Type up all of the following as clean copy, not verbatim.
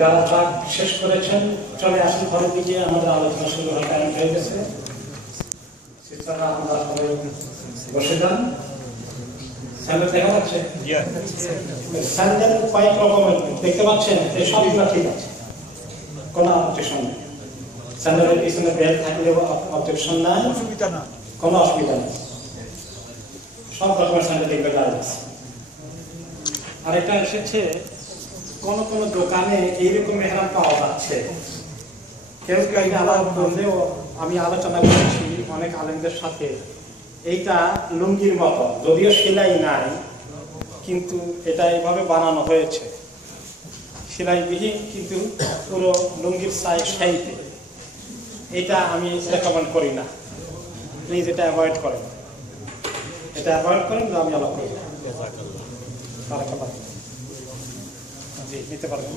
যারা ট্রাক শেষ করেছেন চলে আসুন ঘরের দিকে, আমাদের আলোচনা শুরু হওয়ার টাইম হয়ে গেছে। শিক্ষকরা আমরা সবাই বসে যান। স্যান্ডেল দেখা যাচ্ছে? স্যান্ডেল কয়েক রকমের দেখতে পাচ্ছেন, এই সবগুলো ঠিক আছে, কোনো অবজেকশন নেই। স্যান্ডেলের পিছনে বেল্ট থাকলে অবজেকশন নাই, অসুবিধা না, কোনো অসুবিধা নেই, সব রকমের স্যান্ডেল দেখতে পাওয়া যাচ্ছে। আরেকটা এসেছে, কোন কোন দোকানে এইরকম মেহরাম পাওয়া যাচ্ছে। কেউ কেউ আবার বললেও আমি আলোচনা করেছি অনেক আলেমদের সাথে, এইটা লুঙ্গির মতো, যদিও সেলাই নাই কিন্তু এটা এইভাবে বানানো হয়েছে, সেলাইবিহীন কিন্তু পুরো লুঙ্গির সাইজ সাইতে। এটা আমি রেকমেন্ড করি না, প্লিজ এটা অ্যাভয়েড করেন, এটা অ্যাভয়েড করেন, আমি আলাপ করি না। নিতে পারবেন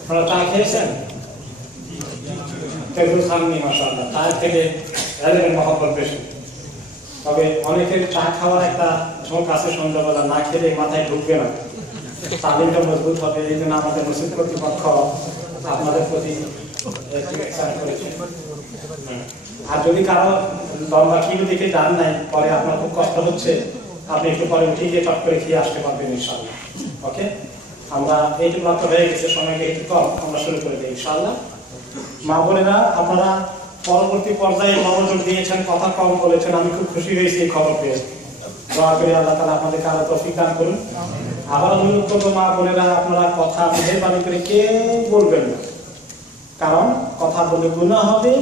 আপনারা চা খেয়েছেন? তেগুল খাননি মাশাআল্লাহ, তার থেকে এলেন মহব্বত বেশি। তবে অনেকের চা খাওয়ার একটা ঝোঁক আছে, সন্ধ্যাবেলা না খেলে মাথায় ঢুকবে না, তালিমটা মজবুত হবে। এই জন্য আমাদের মুসলিম কর্তৃপক্ষ আপনাদের প্রতি করেছে। আর যদি কারো দরবার কি দেখে যান নাই, পরে আপনার খুব কষ্ট হচ্ছে, আপনি একটু পরে উঠে গিয়ে চট করে খেয়ে আসতে পারবেন ইনশাআল্লাহ। ওকে, আমরা এইটুকু মাত্র হয়ে গেছে, সময়টা একটু কম, আমরা শুরু করে দিই ইনশাআল্লাহ। মা বোনেরা, আপনারা পরবর্তী পর্যায়ে মনোযোগ দিয়েছেন, কথা কম বলেছেন, আমি খুব খুশি হয়েছি এই খবর পেয়ে। দোয়া করি আল্লাহ তাআলা আপনাদেরকে আরো তৌফিক দান করুন। আবার অনুরোধ করবো মা বোনেরা, আপনারা কথা মেহেরবানি করে কেউ বলবেন না, কারণ কথা বলে গুনাহ হবে,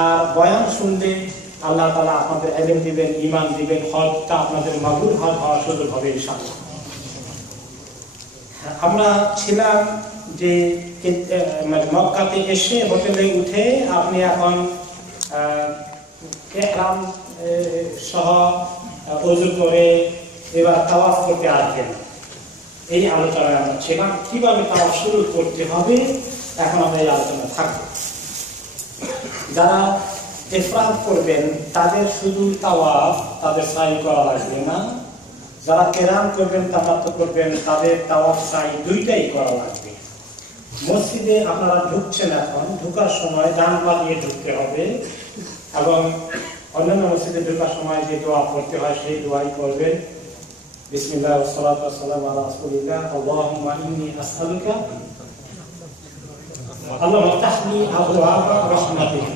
আর বয়ান শুনলে আল্লাহ তাআলা আপনাদের ইলম দিবেন, ঈমান দিবেন, হজটা আপনাদের মাবরুর হজ হওয়ার সুযোগ হবে ইনশাআল্লাহ। আমরা ছিলাম যে মক্কাতে এসে হোটেলে উঠে আপনি এখন ইহরাম সহ ওযু করে এবার তাওয়াফ করতে আসবেন, এই আলোচনায় আমরা ছিলাম। কিভাবে তাওয়াফ শুরু করতে হবে এখন আমরা এই আলোচনা থাকবো। যারা ইফরাদ করবেন তাদের শুধু তাওয়াফ, তাদের সাই করা লাগবে না। যারা কিরান করবেন, তামাত্তু করবেন, তাদের তাওয়াফ সাই দুইটাই করা লাগবে। মসজিদে আপনারা ঢুকছেন, এখন ঢোকার সময় ডান পা দিয়ে ঢুকতে হবে, এবং অন্যান্য মসজিদে ঢোকার সময় যে দোয়া করতে হয় সেই দোয়াই করবেন। বিসমিল্লাহ ওয়া সালাতু ওয়া সালামু আলা রাসূলিল্লাহ, আল্লাহুম্মা ইন্নী আসআলুকা, আল্লাহুম্মা ইফতাহলি আবওয়াবা রাহমাতিক,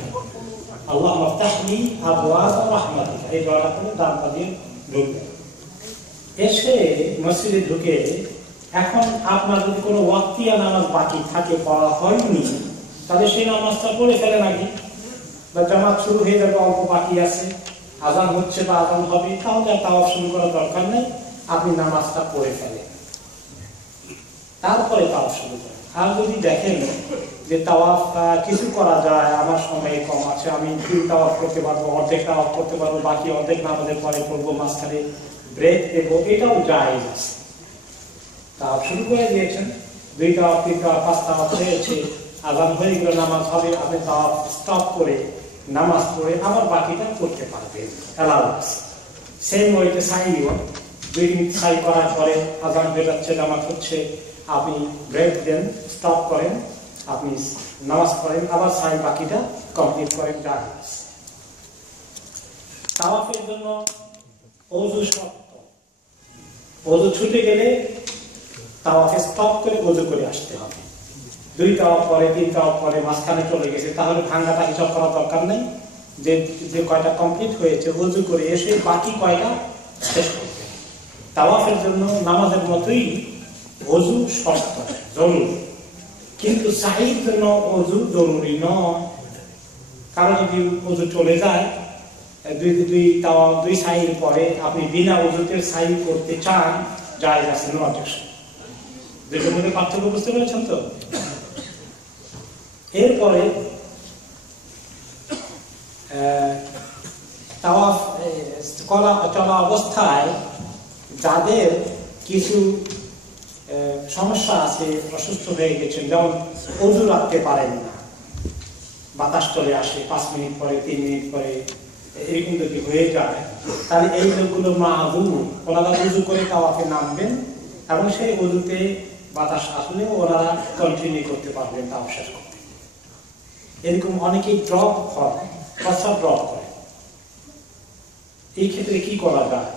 আল্লাহুম্মা ইফতাহলি আবওয়াবা রাহমাতিক, এই দোয়াটা করে ডান পা দিয়ে ঢুকবেন। এসে মসজিদে ঢুকে এখন আপনার যদি কোনো ওয়াক্তিয়া নামাজ বাকি থাকে, পড়া হয়নি, তাহলে সেই নামাজটা পড়ে ফেলেন আগে, বা জামাত শুরু হয়ে যাবে, অল্প বাকি আছে, আজান হচ্ছে বা আজান হবে, তাহলে আর তাওয়াফ শুরু করার দরকার নেই, আপনি নামাজটা পড়ে ফেলেন, তারপরে তাওয়াফ শুরু করেন। আর যদি দেখেন যে তাওয়াফ কিছু করা যায়, আমার সময় কম আছে, আমি ফুল তাওয়াফ করতে পারবো, অর্ধেক তাওয়াফ করতে পারবো, বাকি অর্ধেক নামাজের পরে করবো, মাঝখানে ব্রেক দেবো, এটাও জায়েজ আছে। তাওয়াফ শুরু করে দিয়েছেন, 2 তাওয়াফ 3 তাওয়াফ 5 তাওয়াফ হয়েছে, আজান হয়ে গেল, নামাজ হবে, আপনি তাওয়াফ স্টপ করে নামাজ পড়ে আবার বাকিটা করতে পারবেন, অ্যালাউ আছে। সেম ওয়েতে সাইও 2 মিনিট সাই করার পরে আজান হয়ে যাচ্ছে, নামাজ হচ্ছে, আপনি ব্রেক দেন, স্টপ করেন, আপনি নামাজ পড়েন, আবার সাই বাকিটা কমপ্লিট করেন, জায়েজ। তাওয়াফের জন্য ওযু শর্ত, ওযু ছুটে গেলে তাওয়াফে স্টপ করে ওযু করে আসতে হবে। 2 তাওয়াফ পরে 3 তাওয়াফ পরে মাঝখানে চলে গেছে, তাহলে ভাঙাটা হিসাব করার দরকার নেই, যে কয়টা কমপ্লিট হয়েছে ওযু করে এসে বাকি কয়টা শেষ করবে। তাওয়াফের জন্য নামাজের মতোই ওযু শর্ত, জরুরি, কিন্তু সাইয়ের জন্য ওযু জরুরি নয়। কারণ যদি ওযু চলে যায়, 2 সাইয়ের পরে আপনি বিনা ওযুতে সাই করতে চান, জায়েজ আছে, নো অবজেকশন। দুটোর মধ্যে পার্থক্য বুঝতে পেরেছেন তো? এরপরে তাওয়াফ চলা অবস্থায় যাদের কিছু সমস্যা আছে, অসুস্থ হয়ে গেছেন, যেমন ওযু রাখতে পারেন না, বাতাস চলে আসে 5 মিনিট পরে 3 মিনিট পরে এরকম যদি হয়ে যায়, তাহলে এই লোকগুলো মাযুর, ওনারা উযু করে তাওয়াফে নামবেন এবং সেই উযুতে বাতাস আসলে ওনারা কন্টিনিউ করতে পারবেন তাওয়াফ শেষ করতে। এরকম অনেকেই ড্রপ হয়, প্রস্রাব ড্রপ করে। এই ক্ষেত্রে কি করা যায়?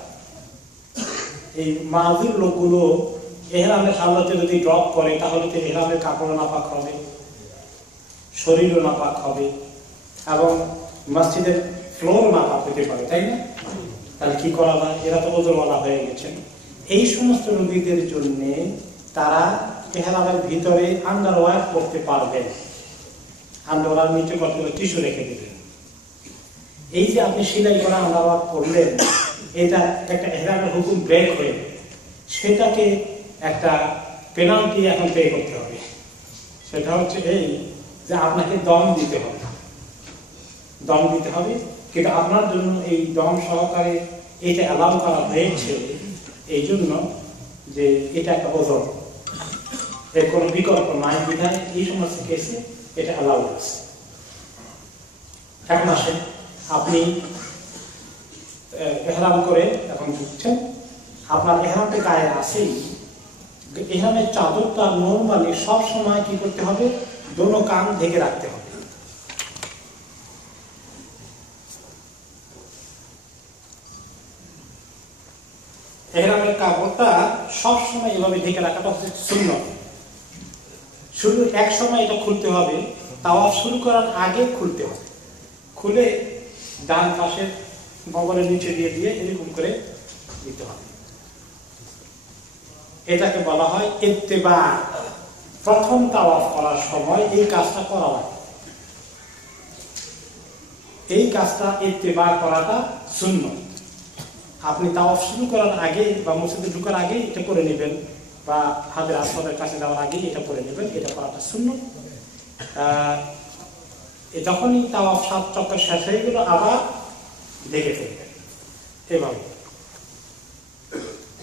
এই মাযুর লোকগুলো ইহরামের হালতে যদি ড্রপ করে তাহলে তো ইহরামের কাপড় নাপাক হবে, শরীরও নাপাক হবে এবং মসজিদের ফ্লোর নাপাক হতে পারে, তাই না? তাহলে কি করা যায়? এরা তো ওজরওয়ালা হয়ে গেছেন। এই সমস্ত রোগীদের জন্য তারা ইহরামের ভিতরে আন্ডারওয়্যার পরতে পারবেন। আন্ডারওয়্যার নিচে কতগুলো টিস্যু রেখে দেবেন। এই যে আপনি সেলাই করা আন্ডারওয়্যার পরলেন, এটা একটা ইহরামের হুকুম ব্রেক হয়ে, সেটাকে একটা পেনাল্টি এখন পে করতে হবে। সেটা হচ্ছে এই যে আপনাকে দম দিতে হবে। দম দিতে হবে, কিন্তু আপনার জন্য এই দম সহকারে এটা অ্যালাউ করা হয়েছে এই জন্য যে এটা একটা ওজন, এর কোনো বিকল্প নাই বিধায় এই সমস্ত কেসে এটা অ্যালাউ আছে। এখন আসেন, আপনি ইহরাম করে এখন ঢুকছেন, আপনার ইহরামটা গায়ে আসেই ইহরামের চাদরটা নরমালি সব সময় কি করতে হবে? দোনো কান ঢেকে রাখতে হবে। ইহরামের কাপড়টা সব সময় এভাবে ঢেকে রাখাটা হচ্ছে সুন্নাত। শুধু এক সময় এটা খুলতে হবে, তাওয়াফ শুরু করার আগে খুলতে হবে। খুলে ডান পাশের বগলের নিচে দিয়ে দিয়ে এরকম করে দিতে হবে। এটাকে বলা হয় ইত্তেবা। প্রথম তাওয়াফ করার সময় এই কাজটা করা লাগে। এই কাজটা ইত্তেবা করাটা সুন্নাত। আপনি তাওয়াফ শুরু করার আগে বা মসজিদে ঢোকার আগে এটা করে নেবেন, বা হাজরে আসওয়াদের কাছে যাওয়ার আগে এটা করে নেবেন, এটা করাটা সুন্নাত। যখনই তাওয়াফ 7 চক্কর শেষ হয়ে গেল আবার ঢেকে ফেলবেন এভাবে।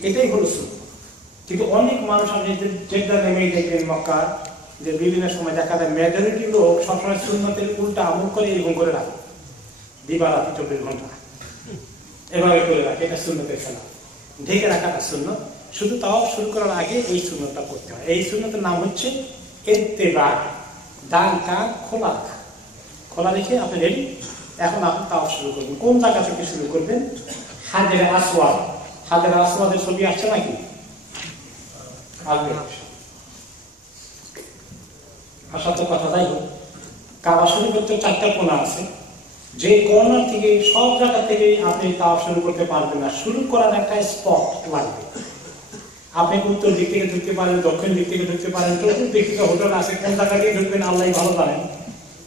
এটাই হলো সুন্নাত। কিন্তু অনেক মানুষ আপনি যেটা নেমেই দেখবেন মক্কা, যে বিভিন্ন সময় দেখা যায় মেজরিটি লোক সবসময় সুন্নতের উল্টা আমল করে এরকম করে রাখে, দিবারাতি 24 ঘন্টা এভাবে করে রাখে। এটা সুন্নতের খেলা। ঢেকে রাখাটা সুন্নত। শুধু তাওয়াফ শুরু করার আগে এই সুন্নতটা করতে হয়। এই সুন্নতের নাম হচ্ছে ইত্তেবা। ডান কান খোলা রাখা, খোলা রেখে আপনি রেডি। এখন আপনি তাওয়াফ শুরু করবেন। কোন জায়গা থেকে শুরু করবেন? হাজরে আসওয়াদ। হাজরে আসওয়াদের ছবি আসছে নাকি? আসা তো কথা, যাই হোক, কাবা শরীফের তো 4টা কোণা আছে। যে কর্নার থেকে সব জায়গা থেকে আপনি তাওয়াফ শুরু করতে পারবেন না। শুরু করার একটা স্পট লাগবে। আপনি উত্তর দিক থেকে ঢুকতে পারেন, দক্ষিণ দিক থেকে ঢুকতে পারেন, চতুর্দিক থেকে হোটেল আছে, কোন জায়গা দিয়ে ঢুকবেন আল্লাহ ভালো জানেন।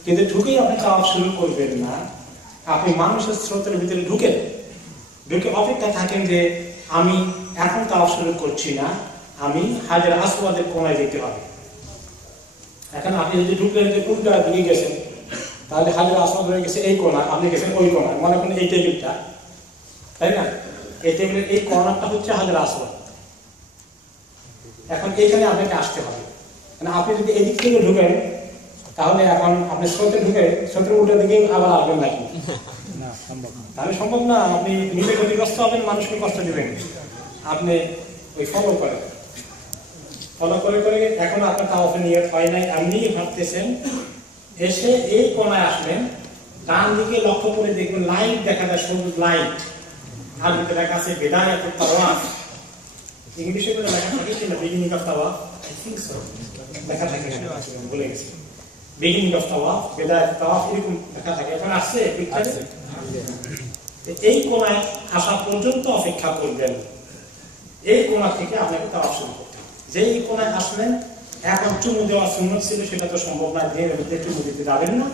কিন্তু ঢুকেই আপনি তাওয়াফ শুরু করবেন না। আপনি মানুষের স্রোতের ভিতরে ঢুকে অপেক্ষা থাকেন যে আমি এখন তাওয়াফ শুরু করছি না, আমি হাজরে আসওয়াদের কোণায় যেতে হবে। এখন আপনি যদি ঢুকলেন যে উল্টা দিকে গেছেন, তাহলে হাজরে আসওয়াদ হয়ে গেছে এই কোণা, আপনি গেছেন ওই কোণায়। মনে করেন এই টেবিলটা, তাই না? এই টেবিলের এই কর্নারটা হচ্ছে হাজরে আসওয়াদ। এখন এখানে আপনাকে আসতে হবে। মানে আপনি যদি এদিক থেকে ঢুকেন তাহলে এখন আপনি স্রোতে ঢুকে স্রোতের উল্টা দিকে আবার আসবেন নাকি? তাহলে সম্ভব না। আপনি নিজে ক্ষতিগ্রস্ত হবেন, মানুষকে কষ্ট দিবেন। আপনি ওই ফলো করে এখন আপনার তাওয়াফে নিয়ত হয় নাই, আপনি ভাবতেছেন, এসে এই কোণায় আসলেন, ডান দিকে লক্ষ্য করে দেখবেন লাইট দেখা যায়, সবুজ লাইট। আর ভিতরে লেখা আছে বিদায়াতুত তাওয়াফ। ইংলিশে করে লেখা থাকে কিনা বিগিনিং অফ তাওয়াফ? I think so. লেখা থাকে, ভুলে গেছি। বিগিনিং অফ তাওয়াফ, বিদায়াতুত তাওয়াফ এরকম লেখা থাকে। এখন আসছে এই কোণায় আসা পর্যন্ত অপেক্ষা করবেন। এই কোণা থেকে আপনাকে তাওয়াফ শুরু করতে হবে। যেই কোণায় আসলেন, এখন চুমু দেওয়া সুন্নত ছিল, সেটা তো সম্ভব নয়। দিয়ে চুমু দিতে যাবেন না।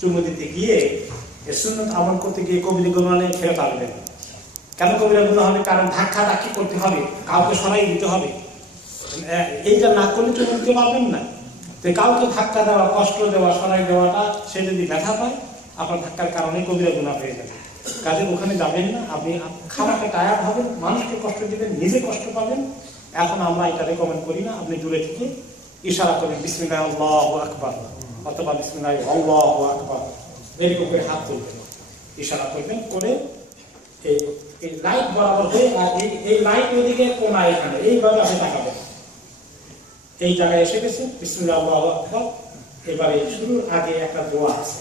চুমু দিতে গিয়ে সুন্নত আমল করতে গিয়ে কবিরা গুনাহে ফেরত আসবেন। কেন কবিরা গুনাহ হবে? কারণ ধাক্কা ধাক্কি করতে হবে, কাউকে সরাই দিতে হবে। এইটা না করলে চুমু দিতে পারবেন না। তো কাউকে ধাক্কা দেওয়া, কষ্ট দেওয়া, সরাই দেওয়াটা, সে যদি ব্যথা পায়, আপনার ধাক্কার কারণে কবিরা গুনাহ হয়ে যাবে। কাজে ওখানে যাবেন না। আপনি খারাপ টায়ার্ড হবেন, মানুষকে কষ্ট দিবেন, নিজে কষ্ট পাবেন। এখন আমরা এটা রেকমেন্ড করি না। আপনি দূরে থেকে ইশারা করে বিসমিল্লাহ আল্লাহু আকবার অথবা বিসমিল্লাহ আল্লাহু আকবার এরকম করে হাত তুলবেন, ইশারা করবেন করে এই লাইট বরাবর হয়ে আর এই লাইট ওদিকে কোনা এখানে এইভাবে আপনি তাকাবেন। এই জায়গায় এসে গেছে বিসমিল্লাহ আল্লাহু আকবার। এবারে শুরুর আগে একটা দোয়া আছে,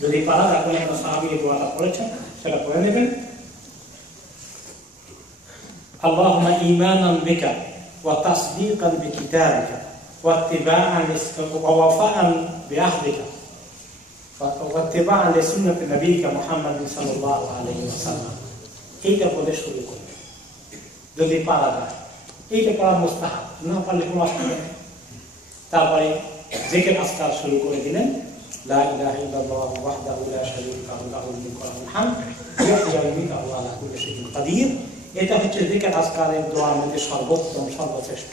যদি পারা যায় কোনো একটা সাহাবী এই দোয়াটা পড়েছেন সেটা পড়ে নেবেন। আল্লাহুম্মা ঈমানান বিকা ওয়া তাসদীকান বিকিতাবিকা ওয়া ইত্তিবাআন ওয়া ওয়াফাআন বিআহদিকা ওয়া ইত্তিবাআন লিসুন্নতি নবিয়িকা মুহাম্মাদিন সাল্লাল্লাহু আলাইহি ওয়াসাল্লাম। এইটা বলে শুরু করবেন যদি পারা যায়। এইটা পড়া মুস্তাহাব, না পারলে কোনো অসুবিধা নেই। তারপরে জিকির আজকার শুরু করে দিলেন, লা ইলাহা ইল্লাল্লাহু ওয়াহদাহু লা শারীকা লাহু লাহুল মুলকু ওয়া লাহুল হামদ ওয়া হুয়া আলা কুল্লি শাইইন কাদির। এটা হচ্ছে জিকির আজকারের দোয়ার মধ্যে সর্বোত্তম, সর্বশ্রেষ্ঠ।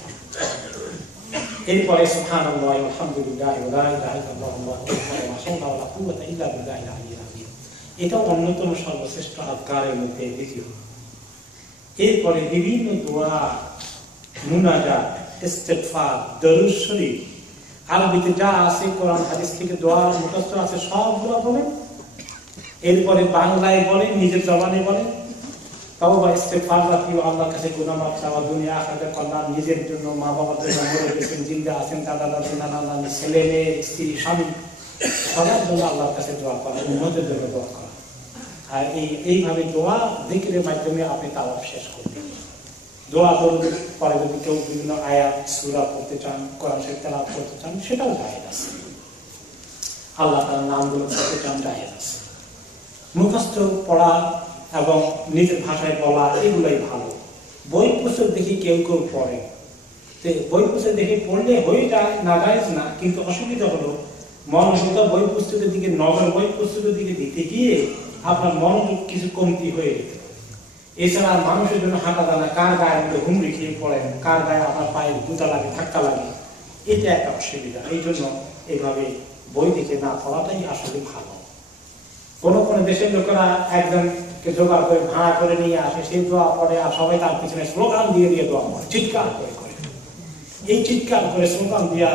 এরপরে সুবহানাল্লাহি ওয়া আলহামদুলিল্লাহি ওয়া লা ইলাহা ইল্লাল্লাহু ওয়াহদাহু লা শারীকা লাহু ওয়া লা কুওয়াতা ইল্লা বিল্লাহিল আলিয়্যিল আযীম। এটা অন্যতম সর্বশ্রেষ্ঠ আজকারের মধ্যে দ্বিতীয়। এরপরে বিভিন্ন দোয়া, মুনাজাত, ইস্তিগফার, দরুদ শরীফ, আরবিতে যা আছে কোরআন হাদিস থেকে দোয়া মুখস্থ আছে সবগুলো বলেন। এরপরে বাংলায় বলেন, নিজের জবানে বলেন, তাওবা ইস্তিগফার জাতীয় আল্লাহর কাছে গুনাহ মাফ চাওয়া, দুনিয়া আখিরাতের কল্যাণ, নিজের জন্য, মা বাবার জন্য, মরে গেছেন, জিন্দা আছেন, দাদা দাদি, নানা নানি, ছেলে মেয়ে, স্ত্রী, স্বামী, সবার জন্য আল্লাহর কাছে দোয়া করা, উম্মতের জন্য দোয়া করা। আর এইভাবে দোয়া জিকিরের মাধ্যমে আপনি তাওয়াফ শেষ করবেন। দোয়া দরুদ পরে যদি কেউ বিভিন্ন আয়াত সূরা পড়তে চান, কোরআন শরীফ তেলাওয়াত করতে চান, সেটাও জায়েজ আছে। আল্লাহ তাআলার নামগুলো পড়তে চান, জায়েজ আছে। মুখস্থ পড়া এবং নিজের ভাষায় বলা এগুলোই ভালো। বই পুস্তক দেখি কেউ কেউ পড়ে, বই পুস্তক দেখে পড়লে হয়ে যায়, না জায়েজ না, কিন্তু অসুবিধা হলো মনোযোগটা বই পুস্তকের দিকে, নগর বই পুস্তকের দিকে দিতে গিয়ে আপনার মনোযোগ কিছু কমতি হয়ে যেতে পারে। এছাড়া মানুষের জন্য হাঁটা দানা, কার গায়ে মধ্যে হুমড়ি খেয়ে পড়েন, কার গায়ে আপনার পায়ে জুতা লাগে, ধাক্কা লাগে, এটা একটা অসুবিধা। এই জন্য এইভাবে বই দেখে না পড়াটাই আসলে ভালো। কোনো কোনো দেশের লোকেরা একজনকে জোগাড় করে ভাড়া করে নিয়ে আসে, সেই দোয়া পড়ে আর সবাই তার পিছনে স্লোগান দিয়ে দিয়ে দোয়া পড়ে, চিৎকার করে করে। এই চিৎকার করে স্লোগান দিয়া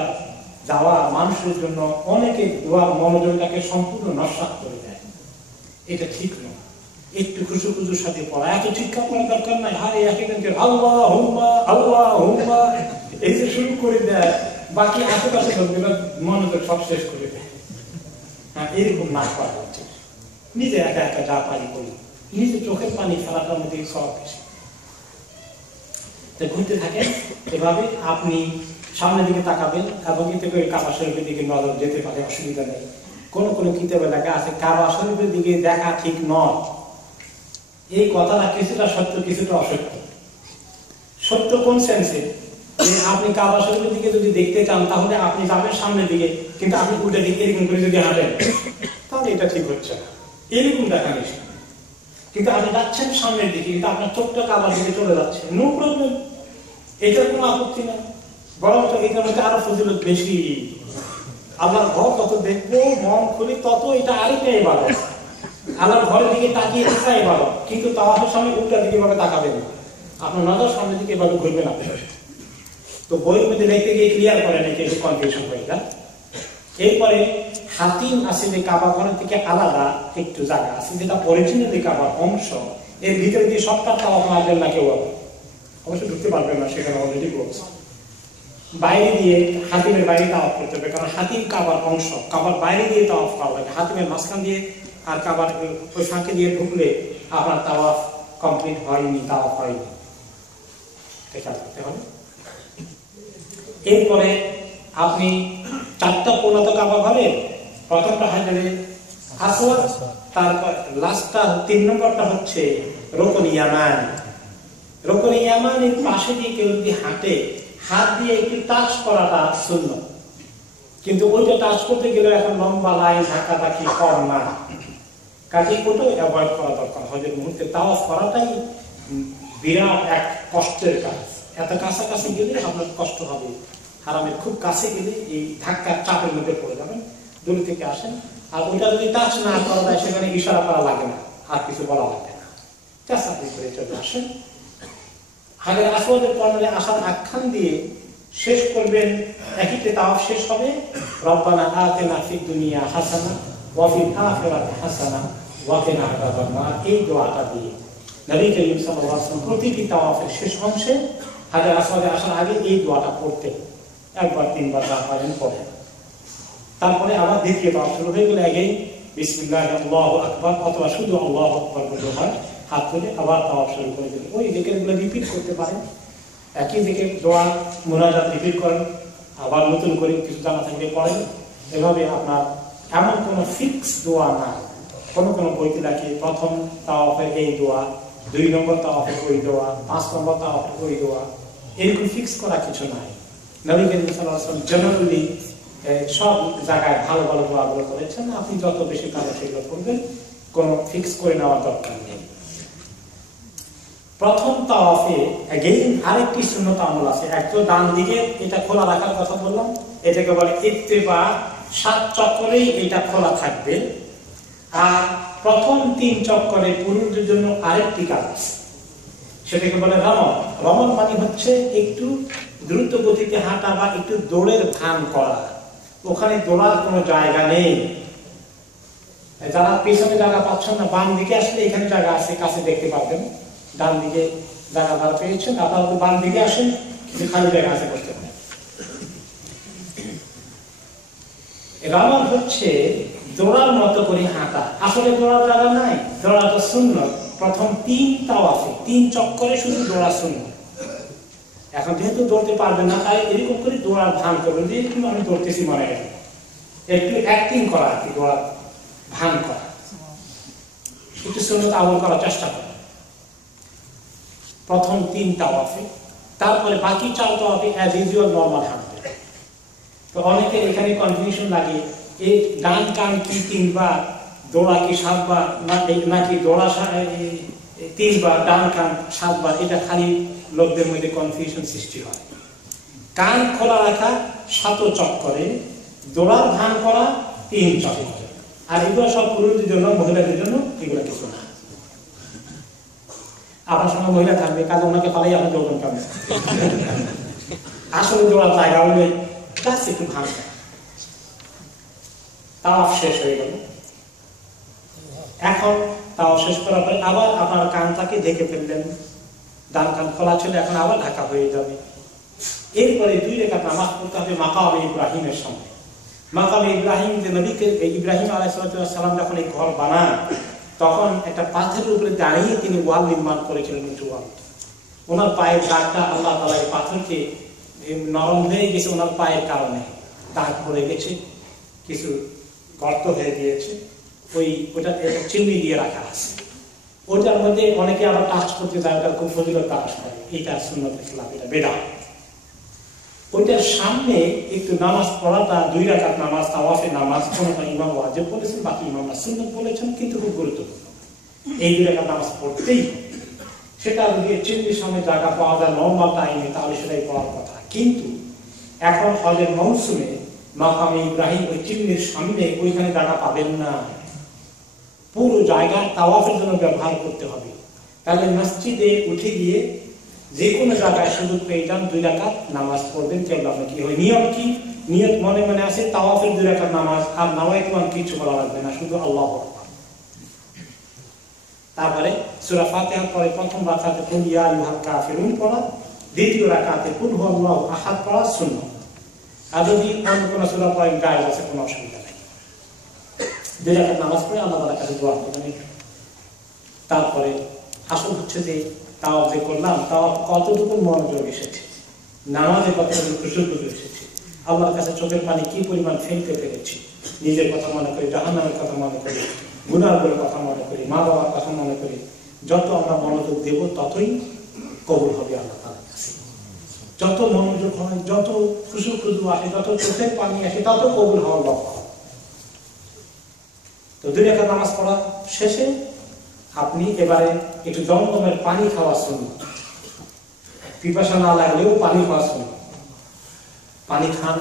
যাওয়া মানুষের জন্য অনেকে দোয়ার মনোযোগটাকে সম্পূর্ণ নস্যাৎ করে দেয়। এটা ঠিক নয়। একটু খুশু খুশুর সাথে পড়া, এত চিৎকার করার দরকার নাই। আর একজনকে আল্লাহুম্মা আল্লাহুম্মা এই যে শুরু করে দেয়, বাকি আশেপাশে লোকগুলো মনোযোগ সব শেষ করে দেয়। হ্যাঁ, এরকম না করা উচিত। নিজে একা একা যা পারি করি, নিজে চোখের পানি ফেলাটার মধ্যে সব বেশি। ঘুরতে থাকেন এভাবে, আপনি সামনের দিকে তাকাবেন এবং এতে করে কাবা শরীফের দিকে নজর যেতে পারে, অসুবিধা নেই। কোন কোন কিতাবে লেখা আছে কাবা শরীফের দিকে দেখা ঠিক নয়। এই কথাটা কিছুটা সত্য, কিছুটা অসত্য। সত্য কোন সেন্সে, যে আপনি কাবা শরীফের দিকে যদি দেখতে চান তাহলে আপনি যাবেন সামনের দিকে, কিন্তু আপনি উল্টা দিকে এরকম করে যদি হাঁটেন তাহলে এটা ঠিক হচ্ছে না। এরকম দেখা নেই, কিন্তু আপনি যাচ্ছেন সামনের দিকে, কিন্তু আপনার চোখটা কাবার দিকে চলে যাচ্ছে, নো প্রবলেম, এটার কোনো আপত্তি না। বরং এটার মধ্যে আরো ফজিলত বেশি। আল্লাহর ঘর তত দেখবো, মন খুলি তত এটা আরেকটাই ভালো। আল্লাহর ঘরের দিকে তাকিয়ে থাকাই ভালো, কিন্তু তাওয়াফের সময় উল্টার দিকে ভাবে তাকাবেন না, আপনার নজর সামনের দিকে এভাবে ঘুরবে না। তো বইয়ের মধ্যে দেখতে গিয়ে ক্লিয়ার করেন, এটা একটু কনফিউশন হয়ে যায়। এরপরে হাতিম আছে যে কাবা ঘরের থেকে আলাদা একটু জায়গা আছে, যেটা অরিজিনালি কাবার অংশ, এর ভিতরে দিয়ে সবটা তাওয়াফ মারবেন না কেউ, অবশ্যই ঢুকতে পারবেন না, সেখানে অলরেডি বলছে। বাইরে দিয়ে হাতিমের বাইরে তাওয়াফ করতে হবে, কারণ হাতিম কাবার অংশ, কাবার বাইরে দিয়ে তাওয়াফ করা লাগে। হাতিমের মাঝখান দিয়ে আর কাবার ওই ফাঁকে দিয়ে ঢুকলে আপনার তাওয়াফ কমপ্লিট হয়নি, তাওয়াফ হয়নি, এটা করতে হবে। এরপরে আপনি চারটা কোণা তো কাবা ঘরে, প্রথমটা হাজারে আসওয়াদ, তারপর লাস্টটা 3 নম্বরটা হচ্ছে রুকন ইয়ামানি। রুকন ইয়ামানির পাশে দিয়ে কেউ যদি হাঁটে, হাত দিয়ে একটু টাচ করাটা সুন্নাত, কিন্তু ওইটা টাচ করতে গেলে এখন লম্বা লাইন ধাক্কাধাক্কি কম না, কাজে ওটা অ্যাভয়েড করা দরকার। হজের মুহূর্তে তাওয়াফ করাটাই বিরাট এক কষ্টের কাজ। এত কাছাকাছি গেলে আপনার কষ্ট হবে, হারামের খুব কাছে গেলে এই ধাক্কার চাপের মধ্যে পড়ে যাবেন। দূরে থেকে আসেন, আর ওইটা যদি টাচ না করা যায় সেখানে ইশারা করা লাগে না, আর কিছু বলা লাগে না, চাষাচাষি করে চলে আসেন। হাজার আসওয়াদের কর্নারে আসার আখ্যান দিয়ে শেষ করবেন, একইতে তাওয়াফ শেষ হবে রব্বানা আতিনা ফিদ দুনিয়া হাসানা ওয়া ফিল আখিরাতি হাসানা ওয়া কিনা আযাবান নার, এই দোয়াটা দিয়ে নবী করিম সাল্লাল্লাহু আলাইহি ওয়াসাল্লাম প্রতিটি তাওয়াফের শেষ অংশে হাজার আসওয়াদে আসার আগে এই দোয়াটা পড়তেন, একবার তিনবার যা পারেন পড়েন। তারপরে আবার দ্বিতীয় তাওয়াফ শুরু হয়ে গেলে আগে বিসমিল্লাহ আল্লাহু আকবার অথবা শুধু আল্লাহু আকবার বলে হয়, হাত তুলে আবার তাওয়াফ শুরু করে দিলেন। ওই জিকিরগুলো রিপিট করতে পারেন, একই জিকির দোয়া মুনাজাত রিপিট করেন, আবার নতুন করে কিছু জানা থাকলে পড়েন। এভাবে আপনার এমন কোনো ফিক্স দোয়া না, কোনো বইতে লাগে প্রথম তাওয়াফের এই দোয়া, 2 নম্বর তাওয়াফের ওই দোয়া, 5 নম্বর তাওয়াফের ওই দোয়া, এরকম ফিক্স করা কিছু নাই। নবী করিম সাল্লাল্লাহু আলাইহি ওয়াসাল্লাম জেনারেলি সব জায়গায় ভালো ভালো দোয়াগুলো করেছেন, আপনি যত বেশি পারেন সেগুলো করবেন, কোনো ফিক্স করে নেওয়ার দরকার নেই। প্রথম তাওয়াফে এগেইন আরেকটি সুন্নত আমল আছে। একদম ডান দিকে এটা খোলা রাখার কথা বললাম, এটাকে বলে ইত্তেবা, 7 চক্করেই এটা খোলা থাকবে। আর প্রথম 3 চক্করে পুরুষদের জন্য আরেকটি কাজ আছে, সেটাকে বলে রমণ। রমণ মানে হচ্ছে একটু দ্রুত গতিতে হাঁটা বা একটু দৌড়ের ভান করা, ওখানে দৌড়ার কোনো জায়গা নেই। যারা পেছনে জায়গা পাচ্ছেন না, বাম দিকে আসলে এখানে জায়গা আছে, কাছে দেখতে পাবেন। ডান দিকে জায়গা ভাড়া পেয়েছেন, আপনারা তো বাম দিকে আসেন, কিছু খালি জায়গা আছে বসতে পারেন। রমণ হচ্ছে দৌড়ার মতো করে হাঁটা, আসলে দৌড়ার জায়গা নাই, দৌড়াটা সুন্নত। প্রথম 3 তাওয়াফে 3 চক্করে শুধু দৌড়া সুন্নত। এখন যেহেতু দৌড়তে পারবেন না, তাই এরকম করে দৌড়ার ভান করবেন যে একটু আমি দৌড়তেছি মনে গেল, একটু অ্যাক্টিং করা আর কি, দৌড়ার ভান করা, একটু সুন্নত আমল করার চেষ্টা করেন প্রথম 3 তাওয়াফে। তারপরে বাকি 4 তাওয়াফে অ্যাজ ইউজুয়াল নরমাল হাঁটবে। তো অনেকের এখানে কনফিউশন লাগে, এই ডান কান কি 3 বার, দৌড়া কি 7 বার, নাকি দৌড়া 3 বার, ডান কান 7 বার, এটা খালি লোকদের মধ্যে কনফিউশন সৃষ্টি হয়। কান খোলা রাখা 7 চক্করে, দৌড়ার ভান করা 3 চক্করে। আর এগুলো সব পুরুষদের জন্য, মহিলাদের জন্য এগুলো কিছু না। আপনার সঙ্গে মহিলা থাকবে, কাজে ওনাকে পালাই আপনি দৌড়ন পাবেন, আসলে দৌড়ার জায়গা হলে কাছে একটু ভান। তাওয়াফ শেষ হয়ে গেল। এখন তাওয়াফ শেষ করার পরে আবার আপনার কানটাকে ঢেকে ফেললেন, ডান কান খোলা ছিল, এখন আবার ঢাকা হয়ে যাবে। এরপরে 2 রাকাত নামাজ পড়তে হবে মাকামে ইব্রাহিমের সামনে। মাকামে ইব্রাহিম, যে নবীকে ইব্রাহিম আলাইহিস সালাম যখন এই ঘর বানান, তখন একটা পাথরের উপরে দাঁড়িয়ে তিনি ওয়াল নির্মাণ করেছিলেন, উঁচু ওয়াল। ওনার পায়ের দাগটা আল্লাহ তাআলা এই পাথরকে নরম হয়ে গেছে, ওনার পায়ের কারণে দাগ পড়ে গেছে, কিছু গর্ত হয়ে গিয়েছে, ওইটা চিমনি দিয়ে রাখা আছে। ওইটার মধ্যে অনেকে আবার টাচ করতে যায়, ওটা খুব ফজিলত টাচ করে, এটা সুন্নতের খেলাফ, এটা বেদাত। ওইটার সামনে একটু নামাজ পড়াটা, 2 রাকাত নামাজ, তাওয়াফে নামাজ, কোনটা ইমাম ওয়াজিব বলেছেন, বাকি ইমামরা সুন্নত বলেছেন, কিন্তু খুব গুরুত্বপূর্ণ। এই 2 রাকাত নামাজ পড়তেই, সেটা যদি চিমনির সামনে জায়গা পাওয়া যায় নরমাল টাইমে, তাহলে সেটাই পড়ার কথা। কিন্তু এখন হজের মৌসুমে মাকামে ইব্রাহিম ওই চিমনির সামনে ওইখানে জায়গা পাবেন না, পুরো জায়গা তাওয়াফের জন্য ব্যবহার করতে হবে। তাহলে মসজিদে উঠে গিয়ে যে কোনো জায়গায় সুযোগ পেয়ে যান, 2 রাকাত নামাজ পড়বেন। কেবলা কি হয়, নিয়ত কি, নিয়ত মনে মনে আছে তাওয়াফের 2 রাকাত নামাজ, আর নাওয়াইতু কিছু বলা লাগবে না, শুধু আল্লাহু আকবার। তারপরে সূরা ফাতিহার পরে প্রথম রাকাতে কুল ইয়া আইয়ুহাল কাফিরুন পড়া, দ্বিতীয় রাকাতে কুল হুয়াল্লাহু আহাদ পড়া সুন্নাহ। আর যদি অন্য কোনো সূরা পড়েন গায়ে আছে, কোনো অসুবিধা নেই। 2 রাকাত নামাজ পড়ে আল্লাহ তাআলার কাছে দোয়া করবেন। তারপরে আসল হচ্ছে যে তাওয়াফ যে করলাম, তাওয়াফ কতটুকু মনোযোগ এসেছে, নামাজে কতটুকু খুশু এসেছে, আল্লাহর কাছে চোখের পানি কি পরিমাণ ফেলতে পেরেছি, নিজের কথা মনে করি, জাহান্নামের কথা মনে করি, গুনাহগুলোর কথা মনে করি, মা বাবার কথা মনে করি। যত আমরা মনোযোগ দেব ততই কবুল হবে আল্লাহ তাআলার কাছে। যত মনোযোগ হয়, যত খুশু আসে, যত চোখের পানি আসে, তত কবুল হওয়ার লক্ষ্য। তো 2 রাকাত নামাজ পড়া শেষে আপনি এবারে একটু জমজমের পানি খাওয়া শুনুন, পিপাসা না লাগলেও পানি খাওয়া শুনুন। পানি খান,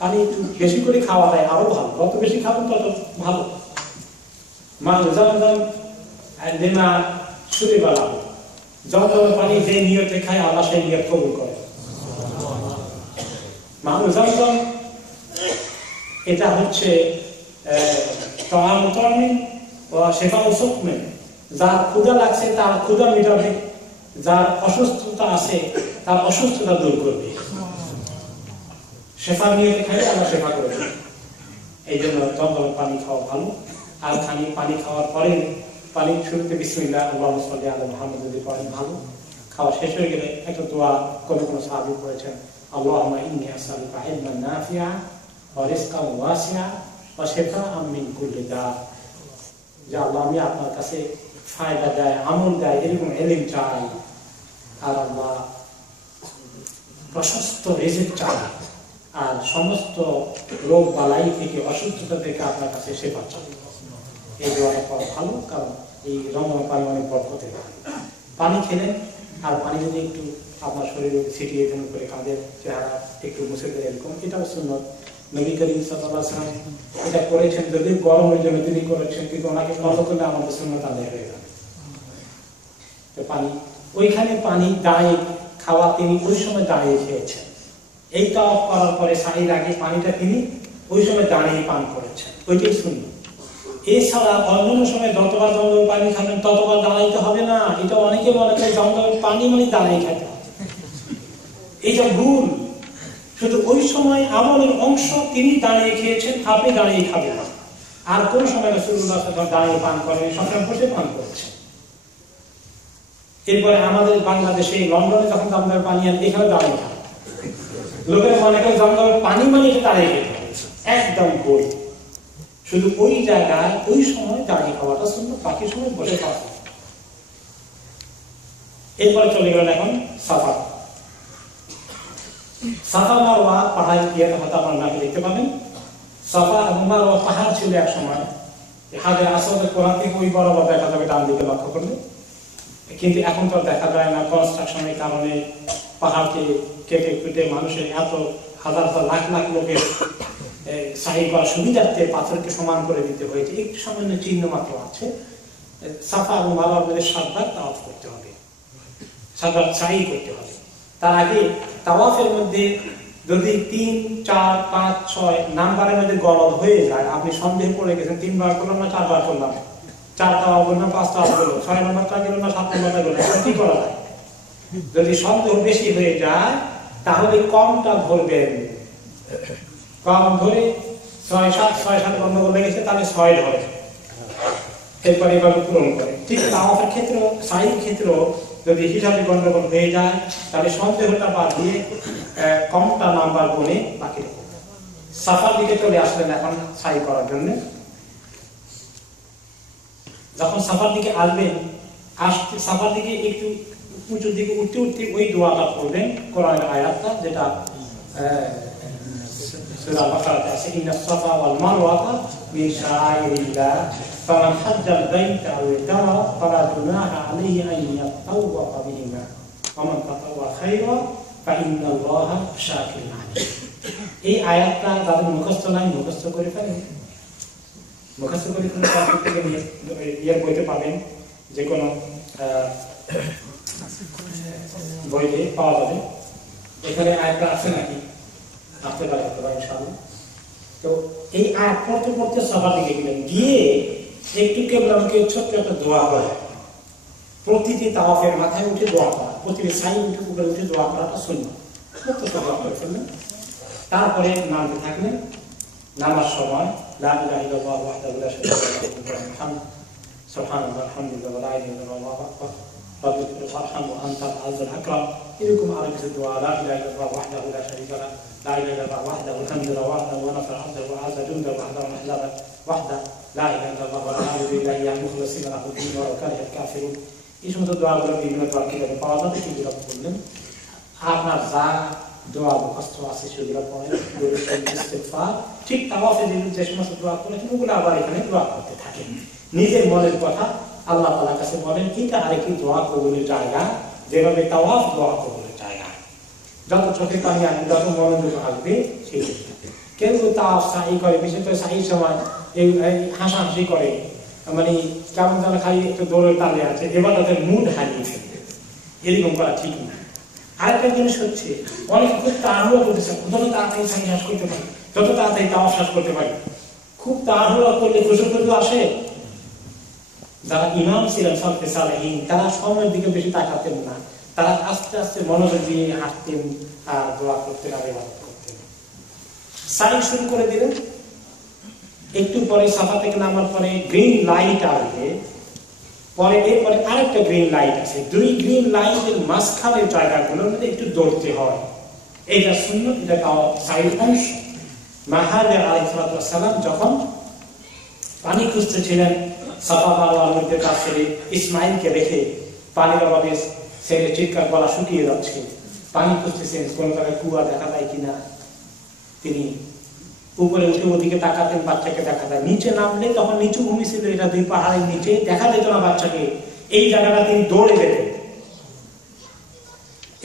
পানি একটু বেশি করে খাওয়া যায় আরো ভালো, যত বেশি খাবেন তত ভালো। মা জমজম লেমা শুরু বলা, জমজমের পানি যে নিয়তে খায় আল্লাহ সেই নিয়ত কবুল করে। মাহু জামজাম এটা হচ্ছে তাআমুতামিন ওয়া শিফাউ সুকমিন, যার ক্ষুধা লাগছে তার ক্ষুধা মেটাবে, যার অসুস্থতা আছে তার অসুস্থতা দূর করবে। শেফা নিয়ে খাইলে আল্লাহ শেফা করবে। এই জন্য জমজমের পানি খাওয়া ভালো। আর পানি খাওয়ার পরে পানি শুরুতে বিসমিল্লাহ আল্লাহুম্মা সাল্লি আলা মুহাম্মাদ যদি পড়েন ভালো। খাওয়া শেষ হয়ে গেলে একটা দোয়া কোনো সাহাবী পড়েছেন, আল্লাহুম্মা ইন্নী আসআলুকা ইলমান নাফিআ ওয়া রিজকান ওয়াসিআ ওয়া শিফাআন মিন কুল্লি দা। যে আল্লাহ আমি আপনার কাছে ফায়দা দেয়, আমল দেয়, এরকম ইলম চাই, আর আল্লাহ প্রশস্ত রিজিক চাই, আর সমস্ত রোগ বালাই থেকে অসুস্থতা থেকে আপনার কাছে সেবা চাই। এই দোয়াটা পড়া ভালো, কারণ এই রমজান পানি অনেক বরকতের পানি খেলেন। আর পানি যদি একটু আপনার শরীরে ছিটিয়ে দেন করে কাঁধের চেহারা একটু মুছে দেয়, এরকম এটাও সুন্নত। নবী করিম সাল্লাল্লাহু আলাইহি ওয়াসাল্লাম এটা করেছেন, যদি গরমের জন্য তিনি করেছেন, কিন্তু ওনাকে ফলো করলে আমাদের সুন্নত আদায় হয়ে যাবে। তো পানি ওইখানে পানি দাঁড়িয়ে খাওয়া তিনি ওই সময় দাঁড়িয়ে খেয়েছেন। এই তাওয়াফ করার পরে সাহির আগে পানিটা তিনি ওই সময় দাঁড়িয়ে পান করেছেন, ওইটাই সুন্নত। এছাড়া অন্য সময় যতবার জমজমের পানি খাবেন ততবার দাঁড়াইতে হবে না। এটা অনেকে মনে করে জমজমের পানি মানে দাঁড়িয়ে খেতে হবে, এইটা ভুল। শুধু ওই সময় আমলের অংশ তিনি দাঁড়িয়ে খেয়েছেন, আপনি দাঁড়িয়ে খাবেন না। আর কোন সময় রাসূলুল্লাহ সাল্লাল্লাহু আলাইহি ওয়াসাল্লাম দাঁড়িয়ে পান করেন, সবসময় বসে পান করেছেন। এরপরে আমাদের বাংলাদেশে লন্ডনে যখন জমজমের পানি আনে, এখানে দাঁড়িয়ে খান। লোকেরা মনে করে জমজমের পানি মানে এটা দাঁড়িয়ে খেতে হবে, একদম ভুল। শুধু ওই জায়গায় ওই সময় দাঁড়িয়ে খাওয়াটা সুন্নত, বাকি সময় বসে খাওয়া। এরপরে চলে গেলেন এখন সাফা। সাফা মারওয়া পাহাড় গিয়ে হয়তো আপনার নাকি দেখতে পাবেন। সাফা এবং মারওয়া পাহাড় ছিল এক সময়, হাজার আসদের কোরআন থেকে ওই বরাবর দেখা যাবে ডান দিকে লক্ষ্য করলে, কিন্তু এখন তো দেখা যায় না। কনস্ট্রাকশনের কারণে পাহাড়কে কেটে কেটে মানুষের এত হাজার হাজার লাখ লাখ লোকের সাহি করার সুবিধার্থে পাথরকে সমান করে দিতে হয়েছে। একটু সামান্য চিহ্ন মাত্র আছে। সাফা এবং মারওয়া মিলে 7 বার তাওয়াফ করতে হবে, 7 বার সাই করতে হবে। তার আগে তাওয়াফের মধ্যে যদি 3, 4, 5, 6 নাম্বারের মধ্যে গলদ হয়ে যায়, আপনি সন্দেহ পড়ে গেছেন 3 বার করলাম না 4 বার করলাম, 4 তাওয়াফ করলাম 5 তাওয়াফ করলাম, 6 নম্বরটা গেল না 7 নম্বরটা গেল, এখন কি করা যায়? যদি সন্দেহ বেশি হয়ে যায় তাহলে কমটা ধরবেন, কম ধরে 6-7 গন্ডগোল লেগেছে তাহলে 6 ধরে, এরপরে এভাবে পূরণ করে। ঠিক তাওয়াফের ক্ষেত্রেও সাইর ক্ষেত্রেও যদি হিসাবে গন্ডগোল হয়ে যায় তাহলে সন্দেহটা বাদ দিয়ে কমটা নাম্বার গুনে বাকি রাখুন। সাফার দিকে চলে আসলেন এখন সাই করার জন্য। যখন সাফার দিকে আসবেন, সাফার দিকে একটু উঁচুর দিকে উঠতে উঠতে ওই দোয়াটা পড়বেন, কোরআনের আয়াতটা, যেটা সূরা বাকারাতে আছে, ইন্নাস সাফা ওয়াল মারওয়াতা মিন শাআইরিল্লাহ ফামান হাজ্জাল বাইতা আও ইতামা ফালা জুনাহা আলাইহি আন ইয়াতাওয়াফা বিহিমা ওয়া মান তাতাওয়া খায়রা ফা ইন্নাল্লাহা শাকিরুন আলীম। এই আয়াতটা যাদের মুখস্থ নাই মুখস্থ করে ফেলেন, মুখস্থ করে ফেলে তারপর থেকে ইয়ের বইতে পাবেন, যে কোনো বইতে পাওয়া যাবে। এখানে আয়াতটা আছে নাকি? আসতে পারে ইনশাআল্লাহ। তো এই আয়াত পড়তে পড়তে সাফার দিকে গেলেন, গিয়ে একটু কেবলামকে ছোট্ট একটা দোয়া করে, প্রতিটি তাওয়াফের মাথায় উঠে দোয়া করা, প্রতিটি সাই উঠে উপরে উঠে দোয়া করাটা সুন্নাত, ছোট্ট দোয়া করে ফেললেন। তারপরে নামতে থাকলেন। নামার সময় লা ইলাহা ইল্লাল্লাহু ওয়াহদাহু লা শারীকা লাহু লাহুল হামদ সুবহানাল্লাহি ওয়া বিহামদিহি ওয়া লা ইলাহা ইল্লাল্লাহু আল্লাহু আকবার ওয়া আরহামু আনতা আল-আযীজুল আকরাম, এরকম আরো কিছু দোয়া, লা ইলাহা ইল্লাল্লাহু ওয়াহদাহু লা শারীকা লাহু লা ইলাহা ইল্লাল্লাহু ওয়াহদাহুল হামদু ওয়াহদাহু ওয়া নাসারা আবদাহু ওয়া আ'azza জুনদাহু ওয়াহদাহু আহজাবা ওয়াহদাহু লা ইলাহা ইল্লাল্লাহু ওয়া না'উযু বিল্লাহি মিন মুখলিসিনা লাহু দ্দীন ওয়া কারিহাল কাফিরুন। এই সমস্ত দোয়াগুলো বিভিন্ন দোয়া কিভাবে পাওয়া যাবে সেগুলো বললেন। আপনার যা দোয়া মুখস্থ আছে সেগুলো পড়েন, ইস্তিগফার, ঠিক তাওয়াফে যে সমস্ত দোয়া করেছেন ওগুলো আবার এখানে দোয়া করতে থাকেন। নিজের মনের কথা আল্লাহ তাআলার কাছে বলেন, এটা আরেকটি দোয়া কবুলের জায়গা, যেভাবে তাওয়াফ দোয়া কবুলের জায়গা। যত চোখে পানি আসবে, যত মনোযোগ আসবে সেই কেউ তাওয়াফ সাই করে, বিশেষ করে সাইর সময় এই হাসাহাসি করে, মানে কেমন যেন খালি একটু দৌড়ের তালে আছে, এবার তাদের মুড হারিয়ে ফেলবে, এরকম করা ঠিক না। আরেকটা জিনিস হচ্ছে অনেক খুব তাড়াহুড়া করতেছে, যত তাড়াতাড়ি শেষ করতে পারি, যত তাড়াতাড়ি তাওয়াফ শেষ করতে পারি। খুব তাড়াহুড়া করলে গোসল করতে আসে। যারা ইমাম ছিলেন সালফে সালেহীন, তারা সময়ের দিকে বেশি তাকাতেন না, তারা আস্তে আস্তে মনোযোগ দিয়ে হাঁটতেন আর দোয়া করতেন আর ইবাদত করতেন। সাই শুরু করে দিলেন, একটু পরে সাফা থেকে নামার পরে গ্রিন লাইট আসবে, পরে এরপরে আরেকটা গ্রিন লাইট আছে, দুই গ্রিন লাইটের মাঝখানের জায়গাগুলোর মধ্যে একটু দৌড়তে হয়। এটা সুন্নাত, এটা সাইড অংশ। মাহাদের আলাইহিস সালাম যখন পানি খুঁজতেছিলেন সাফা মারওয়ার মধ্যে কাছে, ইসমাইলকে দেখে পানির অভাবে ছেলে চিৎকার গলা শুকিয়ে যাচ্ছে, পানি খুঁজতেছেন কোন জায়গায় কুয়া দেখা যায় কিনা। তিনি উপরে উঠে ওদিকে তাকাতেন, বাচ্চাকে দেখা যায়। নিচে নামলে তখন নিচু ভূমি ছিল, এটা দুই পাহাড়ের নিচে, দেখা যেত না বাচ্চাকে। এই জায়গাটা তিনি দৌড়ে যেতেন।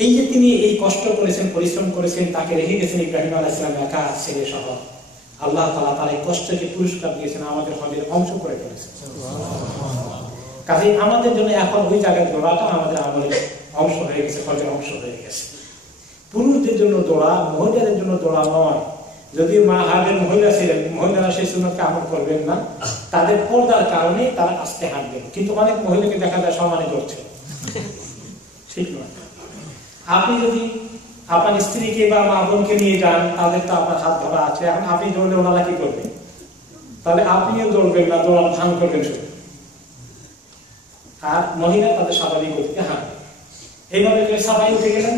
এই যে তিনি এই কষ্ট করেছেন, পরিশ্রম করেছেন, তাকে রেখে গেছেন ইব্রাহিম আলাইহিস সালাম একা ছেলে সহ। আল্লাহ তাআলা তার এই কষ্টকে পুরস্কার দিয়েছেন, আমাদের হজের অংশ করে ফেলেছেন। কাজে আমাদের জন্য এখন ওই জায়গায় দৌড়াটা আমাদের আমলের অংশ হয়ে গেছে, হজের অংশ হয়ে গেছে। পুরুষদের জন্য দৌড়া, মহিলাদের জন্য দৌড়া নয়। যদিও মা হাজের মহিলা ছিলেন, মহিলারা সেই সুন্নতকে আমল করবেন না, তাদের পর্দার কারণে তারা আস্তে হাঁটবেন। কিন্তু অনেক মহিলাকে দেখা যায় সমানে করছে, ঠিক নয়। আপনি যদি আপনার স্ত্রীকে বা মা বোনকে নিয়ে যান, তাদের তো আপনার হাত ধরা আছে, এখন আপনি দৌড়লে ওনারা কি করবেন? তাহলে আপনিও দৌড়বেন না, দৌড়ান ভাঙ করবেন শুধু। আর মহিলা তাদের স্বাভাবিক গতিতে হাঁটবে। এইভাবে সাফাই উঠে গেলেন,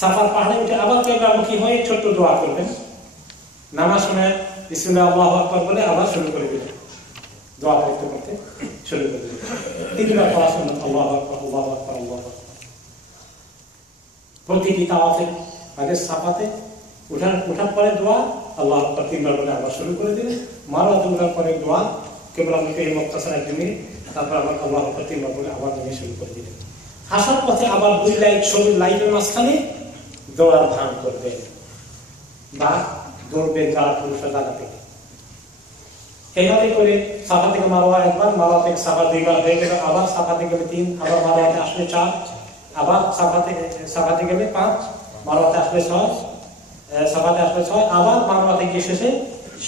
সাফার পাহাড়ে উঠে আবার কেবলামুখী হয়ে ছোট্ট দোয়া করবেন। নামাজ সময় বিসমিল্লাহ আল্লাহু আকবার বলে আবার শুরু করে দিলেন, দোয়া করতে করতে শুরু করে দিলেন। তিনবার পড়া সুন্নাত, আল্লাহু আকবার, আল্লাহু আকবার, আল্লাহু আকবার। প্রতিটি তাওয়াফে আগে সাফাতে ওঠার পরে দোয়া আল্লাহু আকবার তিনবার বলে আবার শুরু করে দিলেন। মারওয়াতে ওঠার পরে দোয়া কেবলামুখী মুক্তাসার 1 মিনিট, তারপর আবার আল্লাহু আকবার তিনবার বলে আবার নিয়ে শুরু করে দিলেন। আসার পথে আবার দুই লাইট, সবুজ লাইটের মাঝখানে দৌড়ার ভান করবেন বা দৌড়বেন যারা পুরুষের জায়গা থেকে। এইভাবে করে সাফা থেকে মারওয়া একবার, মারওয়া থেকে সাফা দুইবার হয়ে গেল, আবার সাফাতে গেলে 3, আবার মারওয়াতে আসলে 4, আবার সাফাতে গেলে 5, মারওয়াতে আসলে 6, সাফাতে আসলে 6, আবার মারওয়াতে গিয়ে শেষে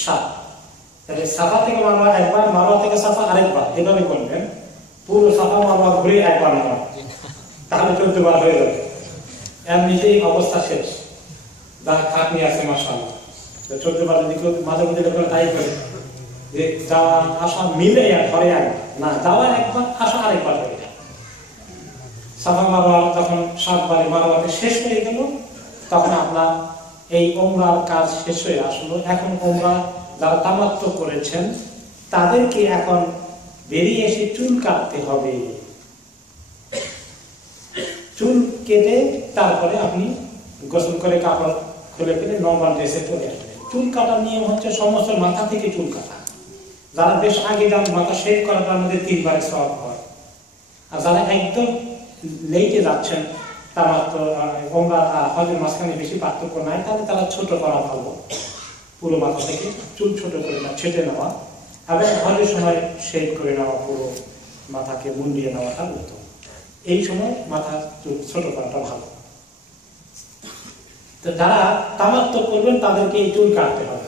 7। তাহলে সাফা থেকে মারওয়া একবার, মারওয়া থেকে সাফা আরেকবার, এভাবে করবেন। পুরো সাফা মারওয়া ঘুরে একবার নামা, তাহলে 14 বার হয়ে যাবে। এর নিজেই অবস্থা শেষ, যা খাটনি আছে মাশাআল্লাহ। 14 বার যদি কেউ মাঝে মধ্যে লোকেরা তাই করে যে যাওয়া আসা মিলে ঘরে একবার না, যাওয়া একবার, আসা আরেকবার হয়ে যায়। সাফা মারওয়া যখন 7 বারে মারওয়াতে শেষ হয়ে গেল, তখন আপনার এই ওমরার কাজ শেষ হয়ে আসলো। এখন ওমরা যারা তামাত্তু করেছেন তাদেরকে এখন বেরিয়ে এসে চুল কাটতে হবে। চুল কেটে তারপরে আপনি গোসল করে কাপড় খুলে ফেলে নরমাল ড্রেসে চলে আসবেন। চুল কাটার নিয়ম হচ্ছে সমস্ত মাথা থেকে চুল কাটা। যারা বেশ আগে যান মাথা শেভ করাটার মধ্যে 3 বারে সওয়াব হয়। আর যারা একদম লেটে যাচ্ছেন, তামাত্তু ওমরা আর হজের মাঝখানে বেশি পার্থক্য নাই, তাহলে তারা ছোট করা ভালো। পুরো মাথা থেকে চুল ছোট করে ছেটে নেওয়া, এবং হজের সময় শেভ করে নেওয়া, পুরো মাথাকে মুন্ডিয়ে নেওয়াটা উত্তম। এই সময় মাথা চুল ছোট করাটা ভালো। তো যারা তামাত্তু করবেন তাদেরকে এই চুল কাটতে হবে।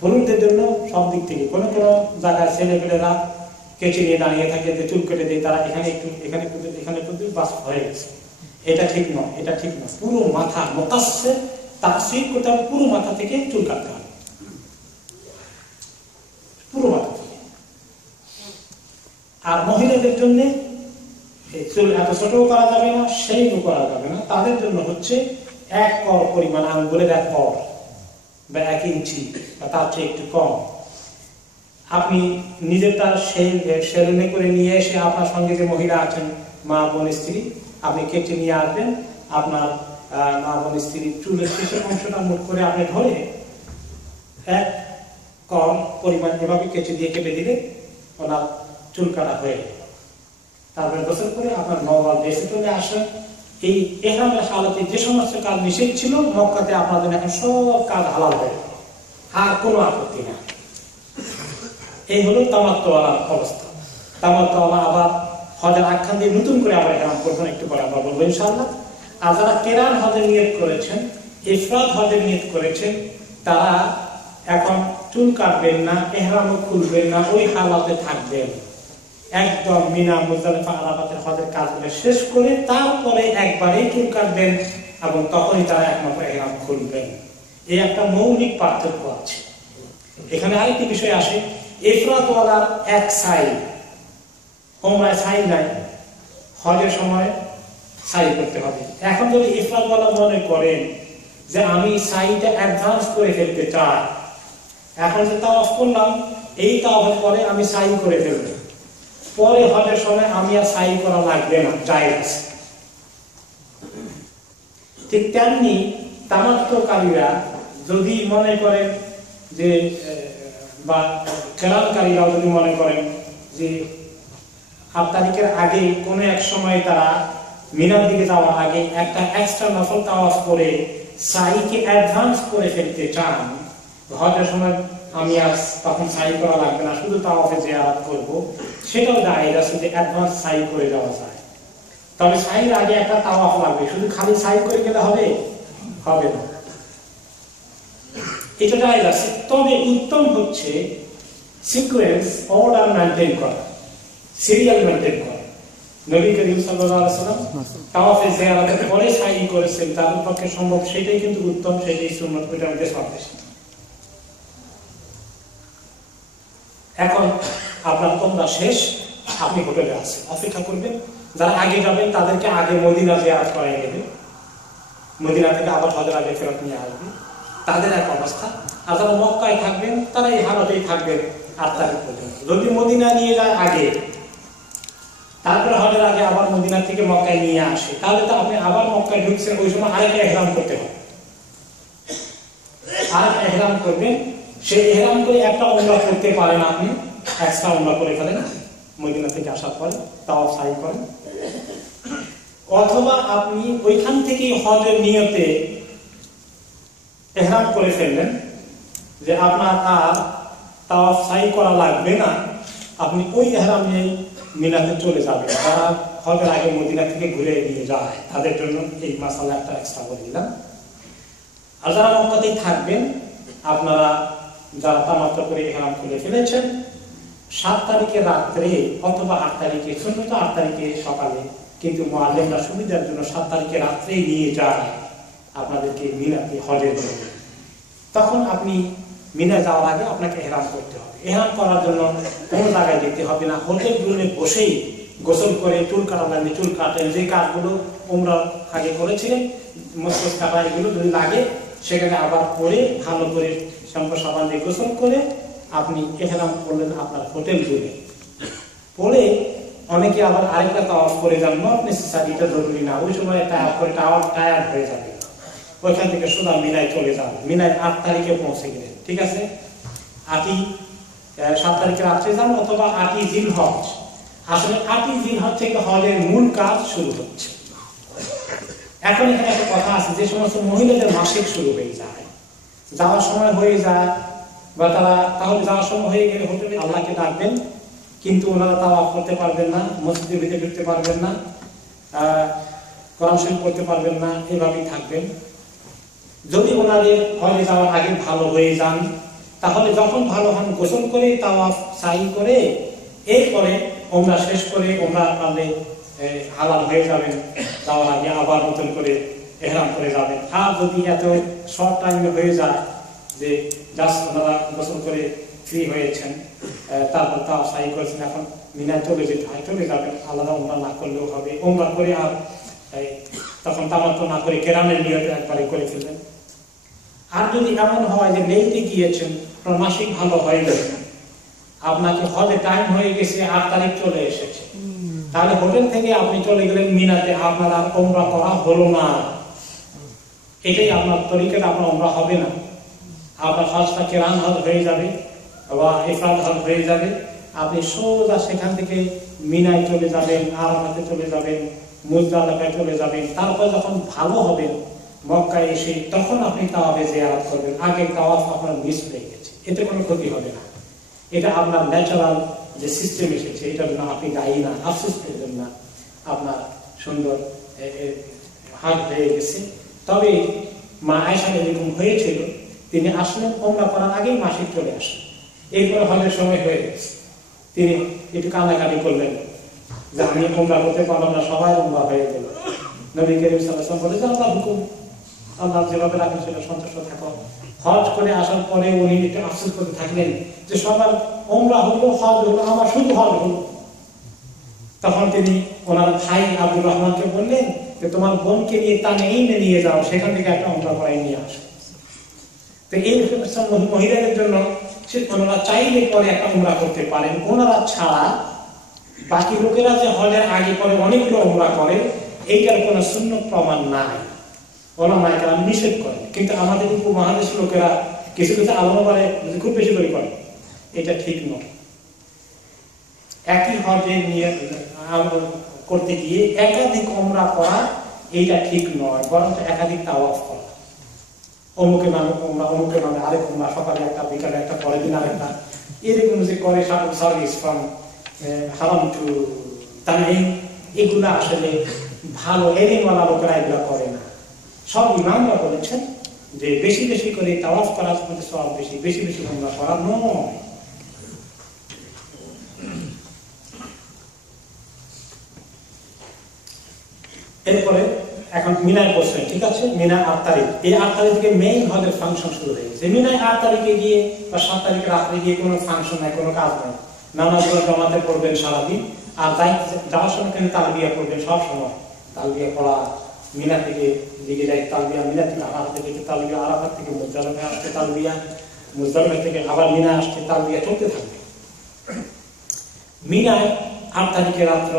পুরুষদের জন্য সব দিক থেকে কোনো কোনো জায়গায় ছেলেপেলেরা কেচি নিয়ে দাঁড়িয়ে থাকে যে চুল কেটে দিয়ে তারা এখানে একটু এখানে বাস হয়ে গেছে। এটা ঠিক নয়, এটা ঠিক নয়। পুরো মাথা মুকাসসির তাকসীর করতে হবে, পুরো মাথা থেকে চুল কাটতে হবে, পুরো মাথা থেকে। আর মহিলাদের জন্য চুল এত ছোটও করা যাবে না, সেইও করা যাবে না। তাদের জন্য হচ্ছে 1 কর পরিমাণ, আঙ্গুলের 1 কর বা 1 ইঞ্চি বা তার চেয়ে একটু কম। আপনি নিজেরটা সেলুনে করে নিয়ে এসে আপনার সঙ্গে যে মহিলা আছেন, মা বোন স্ত্রী, আপনি কেটে নিয়ে আসবেন। আপনার মা বোন স্ত্রীর চুলের শেষের অংশটা মুট করে আপনি ধরে 1 কর পরিমাণ এভাবে কেটে দিয়ে কেটে দিলে ওনার চুল কাটা হয়ে গেল। তারপরে গোসল করে আপনার নরমাল ড্রেসে চলে আসেন। এই ইহরামের হালাতে যে সমস্ত কাজ নিষেধ ছিল, মক্কাতে আপনাদের এখন সব কাজ হালাল হয়ে গেল, আর কোনো আপত্তি না। এই হলো তামাত্তুওয়ালার অবস্থা। তামাত্তুওয়ালা আবার হজের আখ্যান দিয়ে নতুন করে আবার ইহরাম করবেন, একটু পরে আমরা বলবো ইনশাআল্লাহ। আর যারা কেরান হজের নিয়ত করেছেন, ইফরাদ হজের নিয়ত করেছেন, তারা এখন চুল কাটবেন না, ইহরামও খুলবেন না, ওই হালাতে থাকবেন। একদম মিনা মুজদালিফা আরাফাতের হজের কাজগুলো শেষ করে তারপরে একবারেই চুল কাটবেন এবং তখনই তারা একমাত্র ইহরাম খুলবেন। এই একটা মৌলিক পার্থক্য আছে। এখানে আরেকটি বিষয় আসে, ইফরাদওয়ালার এক সাই, ওমরায় সাই নাই, হজের সময় সাই করতে হবে। এখন যদি ইফরাদওয়ালা মনে করেন যে আমি সাইটা অ্যাডভান্স করে ফেলতে চাই, এখন যে তাওয়াফ করলাম, এই তাওয়াফের পরে আমি সাই করে ফেলব, পরে হজের সময় আমি আর সাই করা লাগবে না, জায়েজ। ঠিক তেমনি তামাত্তুকারীরা যদি মনে করেন যে, বা কেরানকারীরাও যদি মনে করেন যে 8 তারিখের আগে কোনো এক সময় তারা মিনার দিকে যাওয়ার আগে একটা এক্সট্রা নফল তাওয়াফ করে সাইকে অ্যাডভান্স করে ফেলতে চান, হজের সময় আমি আর তখন সাই করা লাগবে না, শুধু তাওয়াফে জিয়ারত করব, সেটাও জায়েজ আছে যে অ্যাডভান্স সাই করে যাওয়া যায়। তবে সাইয়ের আগে একটা তাওয়াফ লাগবে, শুধু খালি সাই করে গেলে হবে না, এটা জায়েজ আছে। তবে উত্তম হচ্ছে সিকোয়েন্স, অর্ডার মেইনটেইন করা, সিরিয়াল মেইনটেইন করা। নবী করিম সাল্লাল্লাহু আলাইহি ওয়াসাল্লাম তাওয়াফে জিয়ারতের পরে সাই করেছেন, তার পক্ষে সম্ভব, সেটাই কিন্তু উত্তম, সেটাই সুন্নাত, ওইটা আমাদের সর্বশেষ। এখন আপনার তোমরা শেষ, আপনি হোটেলে আছেন, অপেক্ষা করবেন। যারা আগে যাবেন তাদেরকে আগে মদিনা জিয়ারত করাই নেবে, মদিনা থেকে আবার হজের আগে ফেরত নিয়ে আসবে, তাদের এক অবস্থা। আর যারা মক্কায় থাকবেন তারা এই হালতেই থাকবেন 8 তারিখ পর্যন্ত। যদি মদিনা নিয়ে যায় আগে, তারপরে হজের আগে আবার মদিনা থেকে মক্কায় নিয়ে আসে, তাহলে তো আপনি আবার মক্কায় ঢুকছেন, ওই সময় আরেকটা ইহরাম করতে হবে, আরেকটা ইহরাম করবেন। সেই ইহরাম করে একটা উমরা করতে পারেন, আপনি এক্সট্রা উমরা করে ফেলেন মদিনা থেকে আসার পরে, তাওয়াফ সাই করেন। অথবা আপনি ওইখান থেকেই হজের নিয়তে ইহরাম করে ফেললেন যে আপনার আর তাওয়াফ সাই করা লাগবে না, আপনি ওই ইহরাম নিয়েই মিনাতে চলে যাবেন। যারা হজের আগে মদিনা থেকে ঘুরে নিয়ে যায় তাদের জন্য এই মাসালা একটা এক্সট্রা করে দিলাম। আর যারা মক্কাতেই থাকবেন, আপনারা যারা তামাত্তু করে ইহরাম খুলে ফেলেছেন, 7 তারিখে রাত্রে অথবা 8 তারিখে, সুন্নত 8 তারিখে সকালে, কিন্তু মুআল্লিমরা সুবিধার জন্য 7 তারিখে রাত্রেই নিয়ে যায় আপনাদেরকে মিনাতে হজের জন্য। তখন আপনি মিনা যাওয়ার আগে আপনাকে ইহরাম করতে হবে। ইহরাম করার জন্য কোনো জায়গায় যেতে হবে না, হোটেল রুমে বসেই গোসল করে চুল কাটা লাগবে চুল কাটেন, যে কাজগুলো উমরা আগে করেছিলেন, মসজিদ কাটা এগুলো যদি লাগে সেখানে আবার করে ভালো করে শ্যাম্পু সাবান দিয়ে গোসল করে আপনি ইহরাম করলেন আপনার হোটেল রুমে। পরে অনেকে আবার আরেকটা তাওয়াফ করে যান, নট নেসেসারি, এটা জরুরি না, ওই সময় তাওয়াফ করে টায়ার্ড হয়ে যাবে, ওইখান থেকে সোজা মিনায় চলে যান। মিনায় 8 তারিখে পৌঁছে গেলেন, ঠিক আছে, 7 তারিখে রাত্রে যান অথবা 8ই জিলহজ। আসলে 8ই জিলহজ থেকে হজের মূল কাজ শুরু হচ্ছে। এখন এখানে একটা কথা আছে, যে সমস্ত মহিলাদের মাসিক শুরু হয়ে যায়, যাওয়ার সময় হয়ে যায়, বা তারা তাহলে যাওয়ার সময় হয়ে গেলে হোটেলে আল্লাহকে ডাকবেন, কিন্তু ওনারা তাওয়াফ করতে পারবেন না, মসজিদের ভিতরে ঢুকতে পারবেন না, কোরআন শরীফ পড়তে পারবেন না, এভাবেই থাকবেন। যদি ওনাদের হজে যাওয়ার আগে ভালো হয়ে যান, তাহলে যখন ভালো হন গোসল করে তাওয়াফ সাই করে এরপরে ওমরা শেষ করে ওমরা পারলে হালাল হয়ে যাবেন, যাওয়ার আগে আবার নতুন করে ইহরাম করে যাবেন। আর যদি এত শর্ট টাইমে হয়ে যায় যে জাস্ট ওনারা গোসল করে ফ্রি হয়েছেন, তারপর তাওয়াফ সাই করেছেন, এখন মিনায় চলে যেতে হয়, চলে যাবেন, আলাদা ওমরা না করলেও হবে। ওমরা করে আর তখন তামাত্তু না করে কেরানের নিয়তে একবারে করে ফেলবেন। আর যদি এমন হয় যে নেইতে গিয়েছেন, আপনার মাসিক ভালো হয়ে গেছে, আপনাকে হজে টাইম হয়ে গেছে, 8 তারিখ চলে এসেছে, তাহলে হোটেল থেকে আপনি চলে গেলেন মিনাতে, আপনার আর ওমরা করা হলো না, এটাই আপনার তরিকাতে আপনার ওমরা হবে না। আপনার হজটা কেরান হজ হয়ে যাবে বা ইফরাদ হজ হয়ে যাবে। আপনি সোজা সেখান থেকে মিনায় চলে যাবেন, আরাফাতে চলে যাবেন, মুজদালিফায় চলে যাবেন। তারপর যখন ভালো হবেন মক্কায় এসে, তখন আপনি তাওয়াফে জিয়ারত করবেন। আগে তাওয়াফ আপনার মিস হয়ে গেছে, এতে কোনো ক্ষতি হবে না। এটা আপনার ন্যাচারাল যে সিস্টেম এসেছে, এটার জন্য আপনি দায়ী না, আফসোস করবেন না। আপনার সুন্দর হজ হয়ে গেছে। তবে মা আয়েশা এরকম হয়েছিল, তিনি আসলেন ওমরা করার আগেই মাসিক চলে আসেন, এরপরে হজের সময় হয়ে গেছে, তিনি একটু কান্নাকাটি করলেন যে আমি ওমরা করতে পারলাম না, সবাই ওমরা হয়ে গেল। নবী করিম সাল্লাল্লাহু আলাইহি ওয়াসাল্লাম বলে যে আল্লাহ হুকুম, আল্লাহ যেভাবে রাখেন সেটা সন্তুষ্ট থাকো। হজ করে আসার পরে উনি একটু আফসোস করতে থাকলেন যে সবার ওমরা হলো, হজ হলো, আমার শুধু হজ হলো। তখন তিনি ওনার ভাই আব্দুর রহমানকে বললেন যে তোমার বোনকে নিয়ে তানঈমে নিয়ে যাও, সেখান থেকে একটা ওমরা করাই নিয়ে আসো। তো এই মহিলাদের জন্য ওনারা চাইলে পরে একটা ওমরা করতে পারেন। ওনারা ছাড়া বাকি লোকেরা যে হজের আগে পরে অনেকগুলো ওমরা করে, এইটার কোনো সুন্নত প্রমাণ নাই, ওলামায়ে কেরাম নিষেধ করেন। কিন্তু আমাদের উপমহাদেশের লোকেরা কিছু কিছু আলাদা করে খুব বেশি করে করে, এটা ঠিক নয়। একই হজে নিয়ে করতে গিয়ে একাধিক ওমরা করা এইটা ঠিক নয়, বরং একাধিক তাওয়াফ করা। অমুকের নামে ওমরা, অমুকের নামে আরেক ওমরা, সকালে একটা, বিকালে একটা, পরের দিন আরেকটা, এরকম যে করে সার্ভিস ফ্রম হারাম টু তানঈম, এগুলা আসলে ভালো এলিমওয়ালা লোকেরা এগুলা করে না। সব ইমামরা বলেছেন যে বেশি বেশি করে তাওয়াফ করার মধ্যে সব বেশি, বেশি বেশি ওমরা করা নয়। এরপরে এখন মিনায় বসছেন, ঠিক আছে, মিনা 8 তারিখ, এই 8 তারিখ থেকে মেইন হজের ফাংশন শুরু হয়ে গেছে। মিনায় 8 তারিখে গিয়ে বা 7 তারিখে রাত্রে গিয়ে কোনো ফাংশন নাই, কোনো কাজ নাই, নামাজগুলো জমাতে পড়বেন সারাদিন, আর যাওয়ার সময় কিন্তু তালবিয়া পড়বেন সব সময়, তালবিয়া পড়া, মিনা থেকে দিকে যাই তালবিয়া, মিনা থেকে আরাফাত থেকে তালবিয়া, আরাফাত থেকে মুজদালিফা আসছে তালবিয়া, মুজদালিফা থেকে আবার মিনা আসছে তালবিয়া, চলতে থাকবে। মিনায় 8 তারিখে রাত্র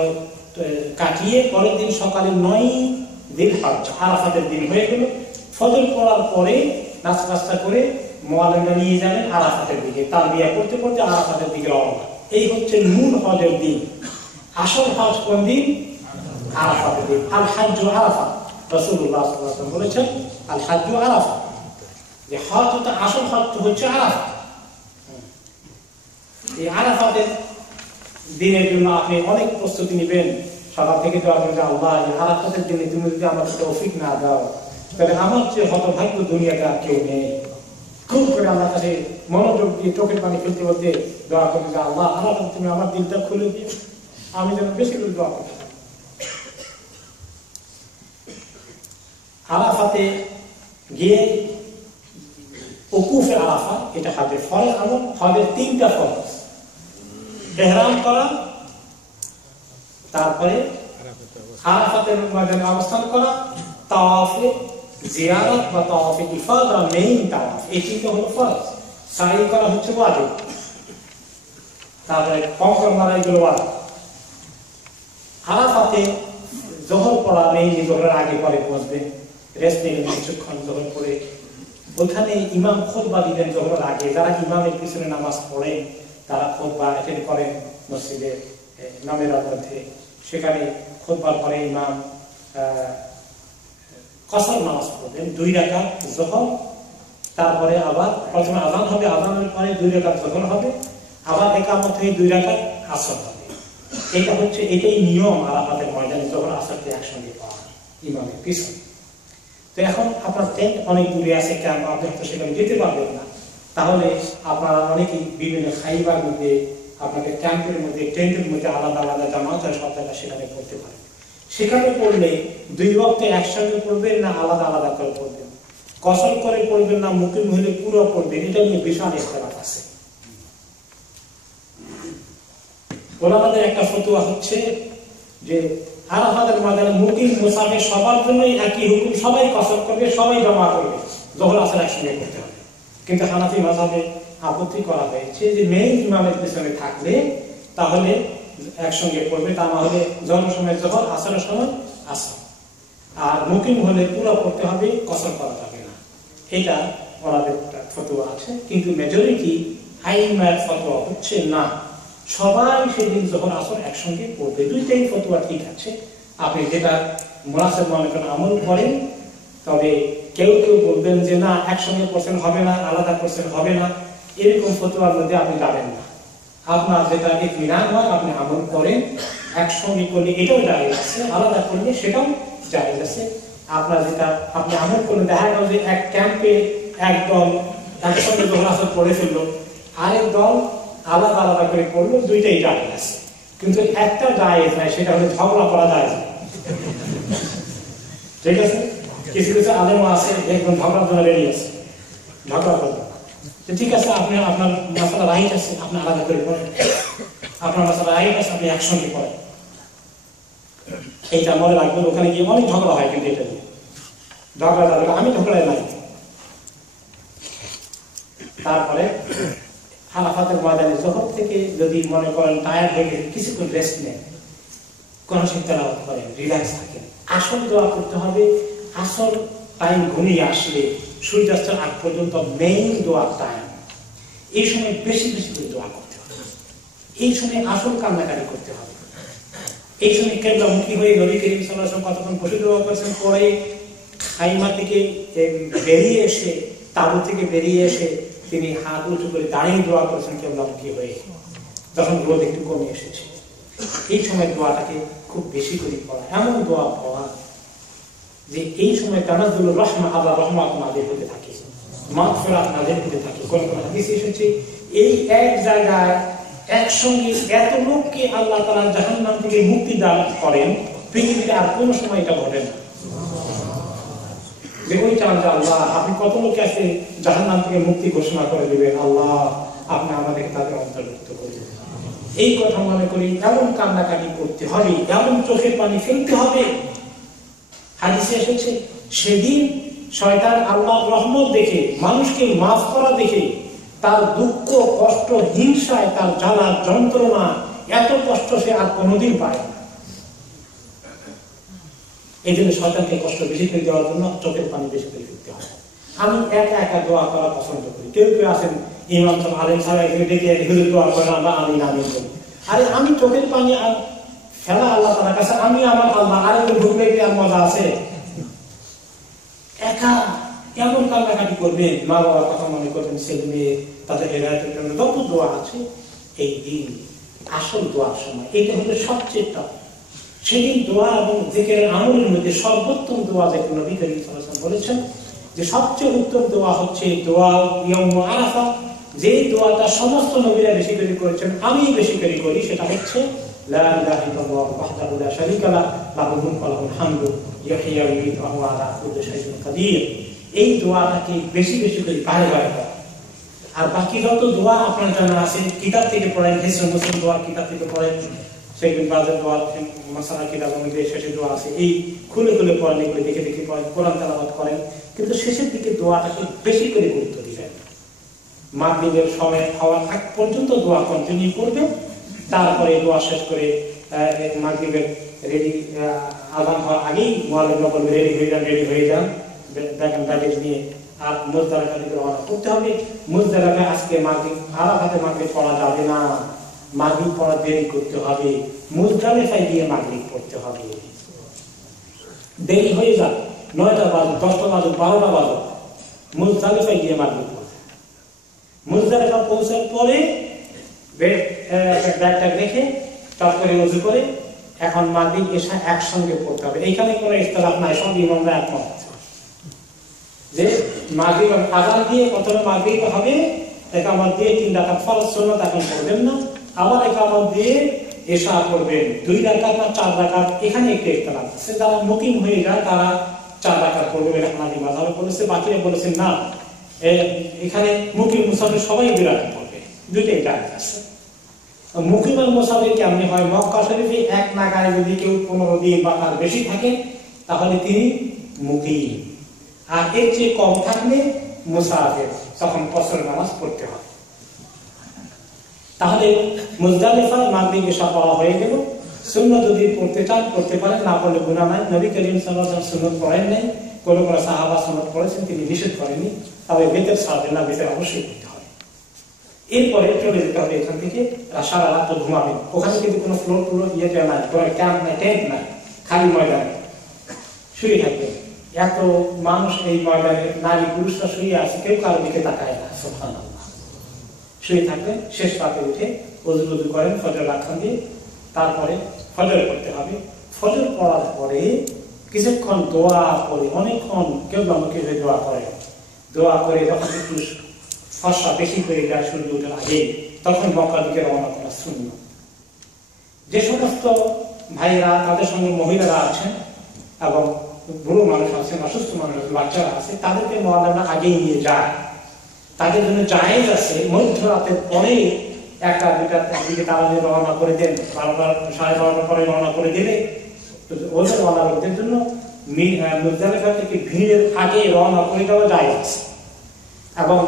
কাটিয়ে পরের দিন সকালে 9 জিলহজ আরাফাতের দিন হয়ে গেল। ফজর পড়ার পরে নাস্তা করে মুআল্লিমরা নিয়ে যাবেন আরাফাতের দিকে, তালবিয়া করতে করতে আরাফাতের দিকে রওনা। এই হচ্ছে মূল হজের দিন। আসল হজ কোন দিন? আরাফাতের দিন। আল হাজ্জু আরাফা, রাসূলুল্লাহ সাল্লাল্লাহু আলাইহি ওয়াসাল্লাম বলেছেন আল হাজ্জু আরাফা, যে হজ তো আসল হজ হচ্ছে আরাফা। এই আরাফাতের দিনের জন্য আপনি অনেক প্রস্তুতি নেবেন, সকাল থেকে দেওয়া যে আল্লাহ আরাফাতের দিনে তুমি যদি আমাকে তৌফিক না দাও, তাহলে আমার যে হতভাগ্য দুনিয়াতে আর কেউ নেই। খুব করে আল্লাহর কাছে মনোযোগ দিয়ে চোখের পানি ফেলতে বলতে দোয়া করতে যে আল্লাহ আরাফাত তুমি আমার দিলটা খুলে দিও, আমি যেন বেশি করে দোয়া করতে পারি। আরাফাতে গিয়ে উকুফে আরাফা, এটা হজের ফরজ আমল। হজের 3টা ফরজ: ইহরাম করা, তারপরে আরাফাতের ময়দানে অবস্থান করা, তাওয়াফে জিয়ারত বা তাওয়াফে ইফাদা, মেইন তাওয়াফ, এই 3টা হলো ফরজ। সাই করা হচ্ছে ওয়াজিব, তারপরে কবর মারা, এগুলো ওয়াজিব। আরাফাতে যোহর পড়া নেই, যোহরের আগে পরে বসবেন, রেস্ট নেবেন কিছুক্ষণ, যোহর পড়ে ওখানে ইমাম খুতবা দিবেন যোহরের আগে। যারা ইমামের পিছনে নামাজ পড়েন তারা খুতবা অ্যাটেন্ড করেন মসজিদে নামেরার মধ্যে, সেখানে খুতবার পরে ইমাম কসর নামাজ পড়বেন 2 রাকাত যোহর, তারপরে আবার প্রথমে আযান হবে, আযানের পরে 2 রাকাত যোহর হবে, আবার ইকামত হয়ে 2 রাকাত আসর হবে। এটা হচ্ছে, এটাই নিয়ম আরাফাতের ময়দানে যোহর আসরকে একসঙ্গে পড়া ইমামের পিছনে। তো এখন আপনার টেন্ট অনেক দূরে আছে, ক্যাম্প, আপনি হয়তো সেখানে যেতে পারবেন না, তাহলে আপনারা অনেকেই বিভিন্ন খাইবার মধ্যে, আপনাদের ক্যাম্পের মধ্যে, টেন্টের মধ্যে আলাদা আলাদা জামাত হয়, সব জায়গায় সেখানে পড়তে পারেন। সেখানে পড়লে 2 ওয়াক্তে একসঙ্গে পড়বেন না আলাদা আলাদা করে পড়বেন, কসর করে পড়বেন না মুকিম হলে পুরো পড়বেন, এটা নিয়ে বিশাল ইখতিলাফ আছে। ওলামাদের একটা ফতোয়া হচ্ছে যে আরাফাতের ময়দানে মুকিম মুসাফির সবার জন্যই একই হুকুম, সবাই কসর করবে, সবাই জমা করবে, যোহর আসর একসঙ্গে করতে হবে। কিন্তু হানাফি মাযহাবে আপত্তি করা হয়েছে যে মেইন ইমামের পিছনে থাকলে তাহলে একসঙ্গে পড়বে, তা না হলে জোহরের সময় যোহর, আসরের সময় আসর, আর মুকিম হলে পুরো পড়তে হবে, কসর করা যাবে না। এটা ওনাদের ফতোয়া আছে। কিন্তু মেজরিটি আইমার ফতোয়া হচ্ছে না, সবাই সেদিন যোহর আসর একসঙ্গে পড়বে। 2টাই ফতোয়া ঠিক আছে, আপনি যেটা মুনাসিব মনে করেন আমল করেন। তবে কেউ কেউ বলবেন যে না, একসঙ্গে পড়ছেন হবে না, আলাদা পড়ছেন হবে না, এরকম ফতোয়ার মধ্যে আপনি যাবেন না। আপনার যেটা ইতমিনান হয় আপনি আমল করেন, একসঙ্গে করলে এটাও জায়েজ আছে, আলাদা করলে সেটাও জায়েজ আছে। আপনার যেটা আপনি আমল করলে দেখা গেল যে এক ক্যাম্পে একদল একসঙ্গে যখন আসর পড়ে ফেললো, আরেক দল আলাদা আলাদা করে পড়লো, দুইটাই জায়েজ আছে, কিন্তু একটা জায়েজ নাই, সেটা হলে ঝগড়া করা জায়েজ না। ঠিক আছে, কিছু কিছু আলেম আছে একদম ঝগড়ার জন্য রেডি আছে, ঝগড়া করবে। ঠিক আছে, আপনি আপনার মাসালা রাইট আছে, আপনি আলাদা করে পড়েন, আপনার মাসালা রাইট আছে, আপনি একসঙ্গে পড়েন। এইটা মনে রাখবেন, ওখানে গিয়ে অনেক ঝগড়া হয়, কিন্তু এটা নিয়ে ঝগড়া লাগবে, আমি ঝগড়ায় নাই। তারপরে আরাফাতের ময়দানে জোহর থেকে যদি মনে করেন টায়ার্ড হয়ে গেছে, কিছুক্ষণ রেস্ট নেন, কোন তেলাওয়াত করেন, রিল্যাক্স থাকেন। আসল দোয়া করতে হবে আসল টাইম ঘনিয়ে আসলে, সূর্যাস্তের আগ পর্যন্ত মেইন দোয়ার টাইম। এই সময় বেশি বেশি করে দোয়া করতে হবে, এই সময় আসল কান্নাকারি করতে হবে। এই সময় কিবলামুখী হয়ে নবী করিম সাল্লাল্লাহু আলাইহি ওয়াসাল্লাম কতক্ষণ বসে দোয়া করেছেন, পরে খাইমা থেকে বেরিয়ে এসে, তাবু থেকে বেরিয়ে এসে তিনি হাত উঁচু করে দাঁড়িয়ে দোয়া করেছেন কিবলামুখী হয়ে, যখন রোদ একটু কমে এসেছে। এই সময় দোয়াটাকে খুব বেশি করে পড়া, এমন দোয়া পড়া যে এই সময় তানাজ্জুলুর রাহমা, আল্লাহ রহমত নাযিল হতে থাকে, মাগফিরাত নাযিল হতে থাকে। কোন কোন হাদিসে এসেছে এই এক জায়গায় একসঙ্গে এত লোককে আল্লাহ তাআলা জাহান্নাম থেকে মুক্তি দান করেন, পৃথিবীতে আর কোনো সময় এটা ঘটে না। যে ওই চান যে আল্লাহ আপনি কত লোককে আছে জাহান্নাম থেকে মুক্তি ঘোষণা করে দিবেন, আল্লাহ আপনি আমাদেরকে তাদের অন্তর্ভুক্ত করে দেবেন। এই কথা মনে করি এমন কান্নাকাটি করতে হবে, এমন চোখের পানি ফেলতে হবে। হাদিসে এসেছে সেদিন শয়তান আল্লাহর রহমত দেখে, মানুষকে মাফ করা দেখে, তার দুঃখ কষ্ট হিংসায় তার জ্বালা যন্ত্রণা এত কষ্ট সে আর কোনোদিন পায় না। এই জন্য শয়তানকে কষ্ট বেশি করে দেওয়ার জন্য চোখের পানি বেশি করে ফেলতে হবে। আমি একা একা দোয়া করা পছন্দ করি। কেউ কেউ আছেন ইমাম সাহেব আলেম সাহেব ডেকে হুজুর দোয়া করেন, আমরা আমি নামি করি। আরে আমি চোখের পানি ফেলা আল্লাহ তাআলার কাছে, আমি আমার আল্লাহ, আরেকজন ঢুকলে কি আর মজা আছে? একা কেমন কান্নাকাটি করবেন, মা বাবার কথা মনে করবেন, ছেলে মেয়ে তাদের হেদায়েতের জন্য যত দোয়া আছে। এই দিন আসল দোয়ার সময়, এটা হলো সবচেয়ে টপ। সেদিন দোয়া এবং জিকিরের আমলের মধ্যে সর্বোত্তম দোয়া যেটা নবী করিম সাল্লাল্লাহু আলাইহি ওয়াসাল্লাম বলেছেন যে সবচেয়ে উত্তম দোয়া হচ্ছে দোয়া ইয়াউম আরাফা। যে দোয়াটা সমস্ত নবীরা বেশি করে করেছেন, আমি বেশি করে করি, সেটা হচ্ছে লা ইলাহা ইল্লাল্লাহু ওয়াহদাহু লা শারীকা লাহু লাহুল মুলকু ওয়া লাহুল হামদু ইহয়ি ওয়া ইউমীতু ওয়া হুয়া আলা কুল্লি শাইইন কাদির। এই দোয়াটাকে বেশি বেশি করে বারে বারে করা। আর বাকি যত দোয়া আপনার জানা আছে, কিতাব থেকে পড়েন, হিসন মুসলিম দোয়ার কিতাব থেকে পড়েন, সেগুলো বাজার দোয়া মাসালা কিতাব অনুযায়ী শেষে দোয়া আছে, এই খুলে খুলে পড়েন, এগুলো দেখে দেখে পড়েন, কোরআন তেলাওয়াত করেন, কিন্তু শেষের দিকে দোয়াটাকে বেশি করে গুরুত্ব দিবেন। মাগরিবের সময় হওয়ার আগ পর্যন্ত দোয়া কন্টিনিউ করবে, তারপরে দোয়া শেষ করে মাগরিবের রেডি আযান হওয়ার আগেই মুয়াজ্জিন বলবে রেডি হয়ে যান, দেখেন ব্যাগেজ নিয়ে আর মুজদালিফা থেকে রওনা করতে হবে। মুজদালিফায় আজকে মাগরিব, আরাফাতে মাগরিব পড়া যাবে না, মাগরিব পড়া দেরি করতে হবে, মুজদালিফায় গিয়ে মাগরিব পড়তে হবে। দেরি হয়ে যাক, 9টা বাজে, 10টা বাজে, 12টা বাজে, মুজদালিফায় গিয়ে মাগরিব পড়তে। মুজদালিফা পৌঁছার পরে ব্যাগটা রেখে তারপরে ওযু করে এখন মাগরিব এশা একসঙ্গে পড়তে হবে। এইখানে কোনো ইখতিলাফ নাই, সব ইমামরা একমত যে মাগরিব আযান দিয়ে প্রথমে মাগরিব হবে, ইকামত দিয়ে 3 রাকাত ফরজ সুন্নাত এখন পড়বেন না, আবার ইকামত দিয়ে এশা পড়বেন 2 রাকাত না 4 রাকাত। এখানে একটু ইখতিলাফ আছে, যারা মুকিম হয়ে যায় তারা 4 রাকাত পড়বে, হানাফি মাযহাবে বলেছে, বাকিরা বলেছেন না, এখানে মুকিম মুসাফির সবাই 2 রাকাত পড়বে, দুইটাই জায়েজ আছে। মুকিম আর মুসাফির কেমনে হয়? মক্কা শরীফে এক নাগারে যদি কেউ 15 দিন বা তার বেশি থাকে তাহলে তিনি মুকিম, আর এর চেয়ে কম থাকলে মুসাফির, তখন ফজর নামাজ পড়তে হবে। তাহলে মুজদালিফা মাগরিব এশা পড়া হয়ে গেল। সুন্নাত যদি পড়তে চান পড়তে পারেন, না পড়লে গুনাহ নাই। নবী করিম সাল্লাল্লাহু আলাইহি ওয়াসাল্লাম সুন্নাত পড়েন নাই, কোন কোন সাহাবা সুন্নাত পড়েছেন, তিনি নিষেধ করেননি, তবে বেতের ছাড়বেন না, বেতের অবশ্যই পড়তে হবে। এরপরে চলে যেতে হবে এখান থেকে, সারা রাত তো ঘুমাবেন। ওখানে কিন্তু কোনো ফ্লোর ইয়েটা নাই, কোনো ক্যাম্প নাই, টেন্ট নাই, খালি ময়দানে শুয়ে থাকবেন। এত মানুষ এই ময়দানে, নারী পুরুষরা শুয়ে আছে, কেউ কারো দিকে তাকায় না, সুবহানাল্লাহ। শুয়ে থাকবেন, শেষ রাতে উঠে ওযু করেন ফজর রাখান দিয়ে, তারপরে ফজর পড়তে হবে। ফজর পড়ার পরে কিছুক্ষণ দোয়া করে, অনেকক্ষণ কেউ আমাকে দোয়া করে, দোয়া করে যখন একটু ফর্সা বেশি করে যায় সূর্য ওঠার আগে, তখন মক্কার দিকে রওনা করা সুন্নাহ। যে সমস্ত ভাইরা তাদের সঙ্গে মহিলারা আছেন এবং বুড়ো মানুষ আছেন, অসুস্থ মানুষ আছে, বাচ্চারা আছে, তাদেরকে মহাদানা আগেই নিয়ে যায়। তাদের জন্য জায়েজ আছে মধ্যরাতের পরে একটা দুটার দিকে তারা যদি রওনা করে দেন, 12টা 12:30 পরে রওনা করে দিলে ওদের রওনা লোকদের জন্য মুজদালিফা থেকে ভিড়ের আগে রওনা করে দেওয়া জায়েজ। এবং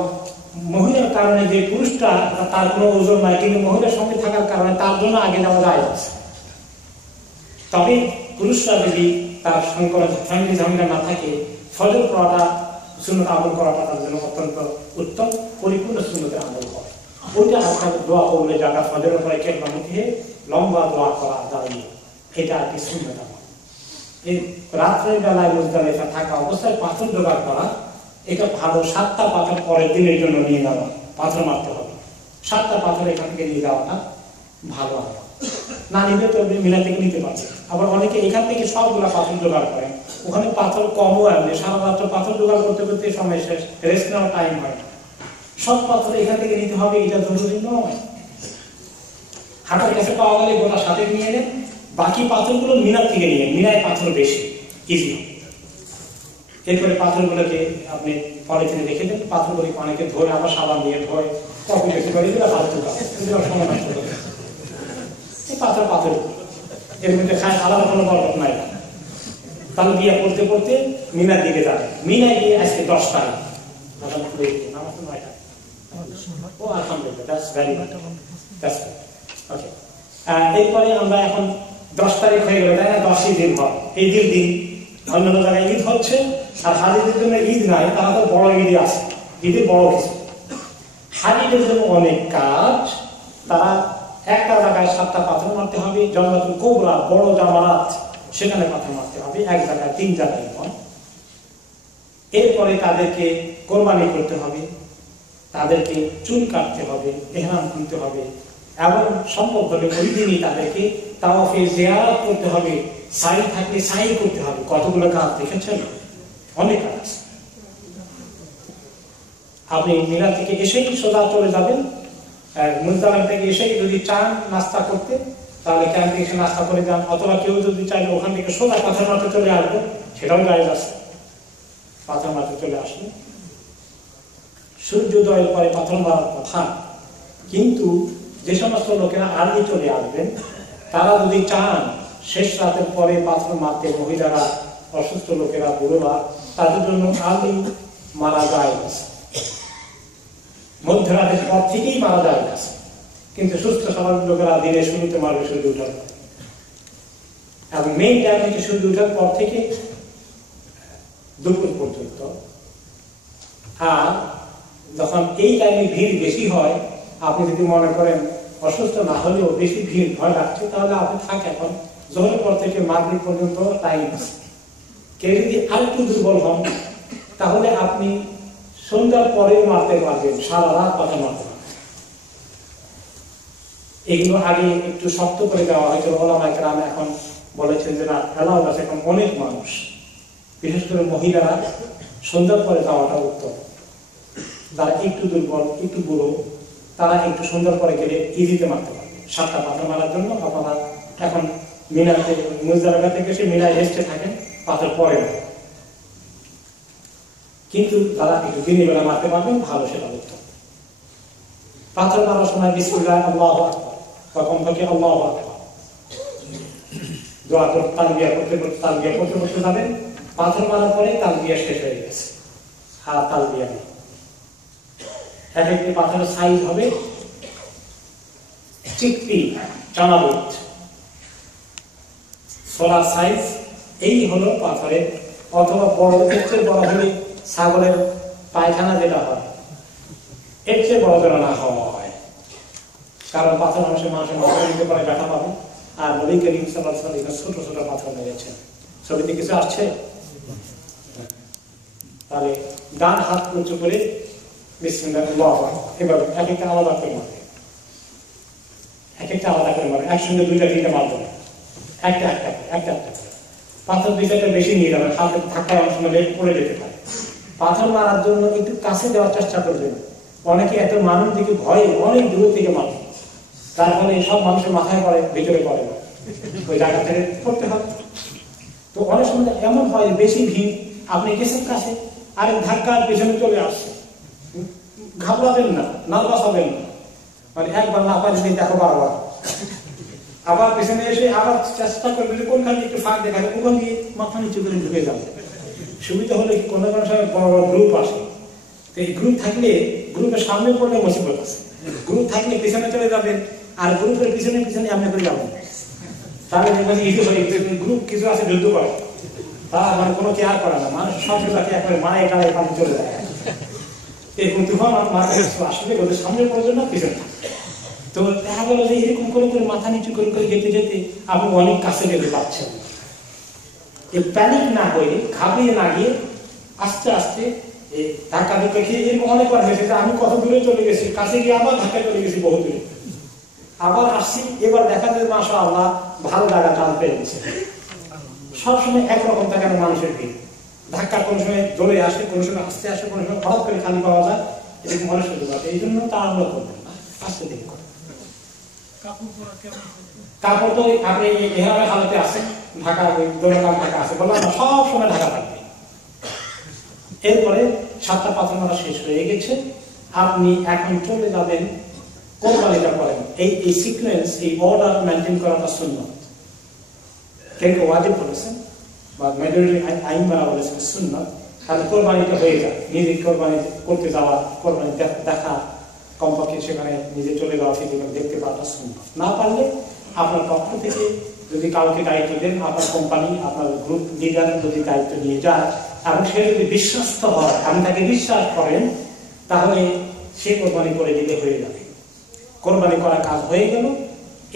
মহিলার কারণে যে পুরুষটা তার কোনো ওজন নাই, কিন্তু মহিলার সঙ্গে থাকার কারণে তার জন্য আগে যাওয়া জায়েজ। তবে পুরুষরা যদি তার ফ্যামিলি ঝামেলা না থাকে, ফজর পড়াটা সুন্নত আমল করাটা তার জন্য অত্যন্ত উত্তম, পরিপূর্ণ সুন্নতের আমল হয়। ওইটা আপনার দোয়া করলে যারা ফজরের পরে কেটে উঠে লম্বা দোয়া করা দাঁড়িয়ে, এটা আর কি সুন্নত আমল। এই রাত্রের বেলায় মুজদালিফা থাকা অবস্থায় পাথর জোগাড় করা, এটা ভালো। 7টা পাথর পরের দিনের জন্য নিয়ে যাওয়া, পাথর মারতে হবে, 7টা পাথর এখান থেকে নিয়ে যাওয়াটা ভালো হবে। না নিলে তো মিলা থেকে নিতে পারবে। আবার অনেকে এখান থেকে সবগুলা পাথর জোগাড় করেন, ওখানে পাথর কমও আনবে, সারা রাত্র পাথর জোগাড় করতে করতে সময় শেষ, রেস্ট নেওয়ার টাইম হয় না। সব পাথর এখান থেকে নিতে হবে, এটা জরুরি নয়। হাতের কাছে পাওয়া গেলে গোটা সাথে নিয়ে নেন, বাকি পাথরগুলো মিনার থেকে নিয়ে, মিনায় পাথর বেশি ইজি। এরপরে পাথরগুলোকে আপনি পলিথিনে রেখে দেন, পাথরগুলি অনেকে ধরে আবার সাবান দিয়ে ধোয়, কপি বেশি করে দিলে ফালতু কাজ, সময় নষ্ট করে। পাথর পাথর এর মধ্যে খায়, আলাদা কোনো বরকত নাই। তাহলে বিয়ে পড়তে পড়তে মিনার দিকে যাবে। মিনায় গিয়ে আজকে 10 তারিখ, নামাজ তো 9 তারিখ। ও আলহামদুলিল্লাহ, that's very good, that's good. Okay, এরপরে আমরা এখন 10 তারিখ হয়ে গেল, তাই না? 10ই দিন হয়, এই দিন অন্যান্য জায়গায় ঈদ হচ্ছে, আর হাজিদের জন্য ঈদ নাই, তারা তো বড় ঈদে আছে, ঈদের বড় কিছু। হাজিদের জন্য অনেক কাজ, তারা একটা জায়গায় 7টা পাথর মারতে হবে, জামরাতুল কুবরা বড় জামারাত, সেখানে পাথর মারতে হবে, এক জায়গায় 3 জায়গায় নয়। এরপরে তাদেরকে কোরবানি করতে হবে, তাদেরকে চুল কাটতে হবে, ইহরাম খুলতে হবে, এবং সম্ভব হলে ওই দিনই তাদেরকে তাওয়াফে জিয়ারত করতে হবে, সাই থাকলে সাই করতে হবে। কতগুলো কাজ দেখেছেন, অনেক কাজ। আপনি মিনা থেকে এসেই সোজা চলে যাবেন, মুজদালিফা থেকে এসেই যদি চান নাস্তা করতে, তাহলে ক্যাম্পে এসে নাস্তা করে যান, অথবা কেউ যদি চাইলে ওখান থেকে সোজা পাথর মারতে চলে আসবে, সেটাও জায়েজ আছে। পাথর মারতে চলে আসলে সূর্যোদয়ের পরে পাথর মারার কথা, কিন্তু যে সমস্ত লোকেরা আর্লি চলে আসবেন, তারা যদি চান শেষ রাতের পরে পাথর মারতে, মহিলারা, অসুস্থ লোকেরা, বুড়োরা, তাদের জন্য আর্লি মারা যায়, মধ্যরাতের পর থেকেই মারা যায় না। কিন্তু সুস্থ সমাজ লোকেরা দিনে শুরুতে মারবে সূর্য ওঠার পর, এবং মেইন টাইম হচ্ছে সূর্য ওঠার পর থেকে দুপুর পর্যন্ত। আর যখন এই টাইমে ভিড় বেশি হয়, আপনি যদি মনে করেন অসুস্থ না হলেও বেশি ভিড় ভয় লাগছে, তাহলে আপনি থাক, এখন জোহরের পর থেকে মাগরিব পর্যন্ত টাইম আছে। কেউ যদি আর একটু দুর্বল হন, তাহলে আপনি সন্ধ্যার পরেও মারতে পারবেন, সারা রাত পাথর মারতে পারবেন। এগুলো আগে একটু শক্ত করে দেওয়া হয়েছে, ওলামায়ে কেরাম এখন বলেছেন যে না, এলাও আছে। এখন অনেক মানুষ, বিশেষ করে মহিলারা, সন্ধ্যার পরে যাওয়াটা উত্তম। যারা একটু দুর্বল, একটু বুড়ো, তারা একটু সন্ধ্যার পরে গেলে ইজিতে মারতে পারবে। 7টা পাথর মারার জন্য আপনারা এখন মিনাতে, মুজদালিফা থেকে এসে মিনায় রেস্টে থাকেন, পাথর পরে না। কিন্তু তারা একটু দিনের বেলা মারতে পারবেন, ভালো, সেটা উত্তম। পাথর মারার সময় বিসমিল্লাহ, আল্লাহু আকবার, বা কমপক্ষে আল্লাহু আকবার দোয়া করতে, তালবিয়া করতে করতে যাবেন। পাথর মারার পরে তালবিয়া শেষ হয়ে গেছে, আর তালবিয়া নেই। এক একটি পাথরের সাইজ হবে চিকপি, চানাবুট, সোলার সাইজ। এই হলো পাথরের, অথবা বড়, এর চেয়ে বড় হলে ছাগলের পায়খানা যেটা হয়, এর চেয়ে বড় যেন না হয়, কারণ পাথর মানুষের মাথা নিতে পারে, ব্যথা পাবে। আর নবী করিম সাল্লাল্লাহু আলাইহি ওয়াসাল্লাম ছোট ছোট পাথর মেরেছেন। ছবিতে কিছু আসছে? তাহলে ডান হাত উঁচু করে বিসমিল্লাহ, আল্লাহু আকবার, এভাবে এক একটা আলাদা করে মারবে, এক একটা আলাদা করে মারবে, একসঙ্গে 2টা 3টা মারবে না, একটা একটা করে। পাথর 2-4টা বেশি নিয়ে যাবেন, হাতে ধাক্কায় অনেক সময় লেগ পড়ে যেতে পারে। পাথর মারার জন্য একটু কাছে দেওয়ার চেষ্টা করবেন। অনেকে এত মানুষ দিকে ভয়ে অনেক দূর থেকে মারে, তার ফলে সব মানুষের মাথায় পড়ে, ভিতরে পড়ে না, ওই জায়গা থেকে করতে হবে। তো অনেক সময় এমন হয় বেশি ভিড়, আপনি গেছেন কাছে, আরেক ধাক্কা পেছনে চলে আসছে, ঘাবড়াবেন না, নার্ভাস হবেন না, মানে একবার না পারি দেখো বারবার, আবার পেছনে এসে আবার চেষ্টা করবে যে কোনখানে একটু ফাঁক দেখাবে, ওখান দিয়ে মাথা নিচু করে ঢুকে যাবে। সুবিধা হলে কি কোনো কোনো সময় বড় বড় গ্রুপ আসে, তো এই গ্রুপ থাকলে গ্রুপের সামনে পড়লে মুসিবত আছে, গ্রুপ থাকলে পিছনে চলে যাবেন, আর গ্রুপের পিছনে পিছনে আপনি করে যাবেন, তাহলে দেখবেন ইস্যু হয়ে গ্রুপ কিছু আছে যুদ্ধ করে, তারা মানে কোনো কেয়ার করে না, মানুষ সবগুলোকে একবারে মারাই টাড়াই পানি চলে যায়। এরকম তুফান আমার আসলে ওদের সামনে পড়বে না পিছনে। তো দেখা গেল যে এরকম করে করে মাথা নিচু করে করে যেতে যেতে আপনি অনেক কাছে যেতে পারছেন। এই প্যানিক না হয়ে, ঘাবড়িয়ে না গিয়ে আস্তে আস্তে ধাক্কা ধাক্কা খেয়ে, এরকম অনেকবার হয়েছে যে আমি কত দূরে চলে গেছি, কাছে গিয়ে আবার ধাক্কা চলে গেছি বহু দূরে, আবার আসছি, এবার দেখা যায় মাশাআল্লাহ ভালো জায়গা টান পেয়ে গেছে। সবসময় একরকম থাকে না মানুষের ভিড়, ধাক্কা কোনো সময় জোরে আসে, কোনো সময় আস্তে আসে, কোনো সময় হঠাৎ করে খালি পাওয়া যায়, এরকম মানুষ হতে পারে। এই জন্য তাড়াহুড়ো করবেন না, আস্তে দিকে করবেন। কাপড় তো আপনি এভাবে হালতে আছেন, ঢাকা দোকান ঢাকা আছে, বললাম না সব সময় ঢাকা থাকবে। এরপরে 7টা পাথর মারা শেষ হয়ে গেছে, আপনি এখন চলে যাবেন কোরবানিটা করেন। এই সিকোয়েন্স, এই অর্ডার মেনটেন করাটা সুন্নাত। কেউ ওয়াজিব বলেছেন বা মেজরিটি আইনমারা বলেছেন সুন্নাত, তাহলে কোরবানিটা হয়ে যায়। নিজে কোরবানি করতে যাওয়া, কোরবানি দেখা, কমপক্ষে সেখানে নিজে চলে যাওয়া, সেখানে দেখতে পাওয়াটা সুন্নাত। না পারলে আপনার পক্ষ থেকে যদি কাউকে দায়িত্ব দেন, আপনার কোম্পানি, আপনার গ্রুপ লিডার যদি দায়িত্ব নিয়ে যায় এবং সে যদি বিশ্বস্ত হয়, আপনি তাকে বিশ্বাস করেন, তাহলে সে কোরবানি করে দিলে হয়ে যাবে। কোরবানি করা কাজ হয়ে গেল।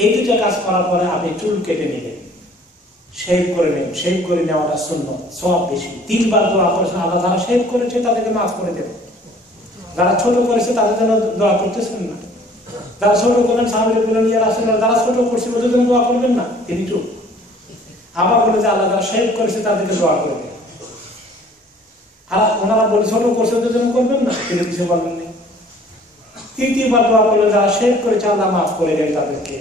এই দুটা কাজ করার পরে আপনি চুল কেটে নিলেন, শেভ করে নেন। শেভ করে নেওয়াটা সুন্নাত, সওয়াব বেশি। 3 বার দোয়া করেছেন, আল্লাহ যারা শেভ করেছে তাদেরকে মাফ করে দেবেন, যারা ছোট করেছে তাদের জন্য দোয়া করতেছেন না, যারা ছোট করেন সাহাবীরা বলেন ইয়া রাসূলুল্লাহ, যারা ছোট করছে ওদের জন্য দোয়া করবেন না, তিনি চুপ। আবার বলে যে আল্লাহ যারা শেভ করেছে তাদেরকে দোয়া করবেন, আর ওনারা বলে ছোট করছে ওদের জন্য করবেন না, তিনি কিছু বলবেন না। 3বার দোয়া করলে যারা শেভ করেছে আল্লাহ মাফ করে দেন তাদেরকে।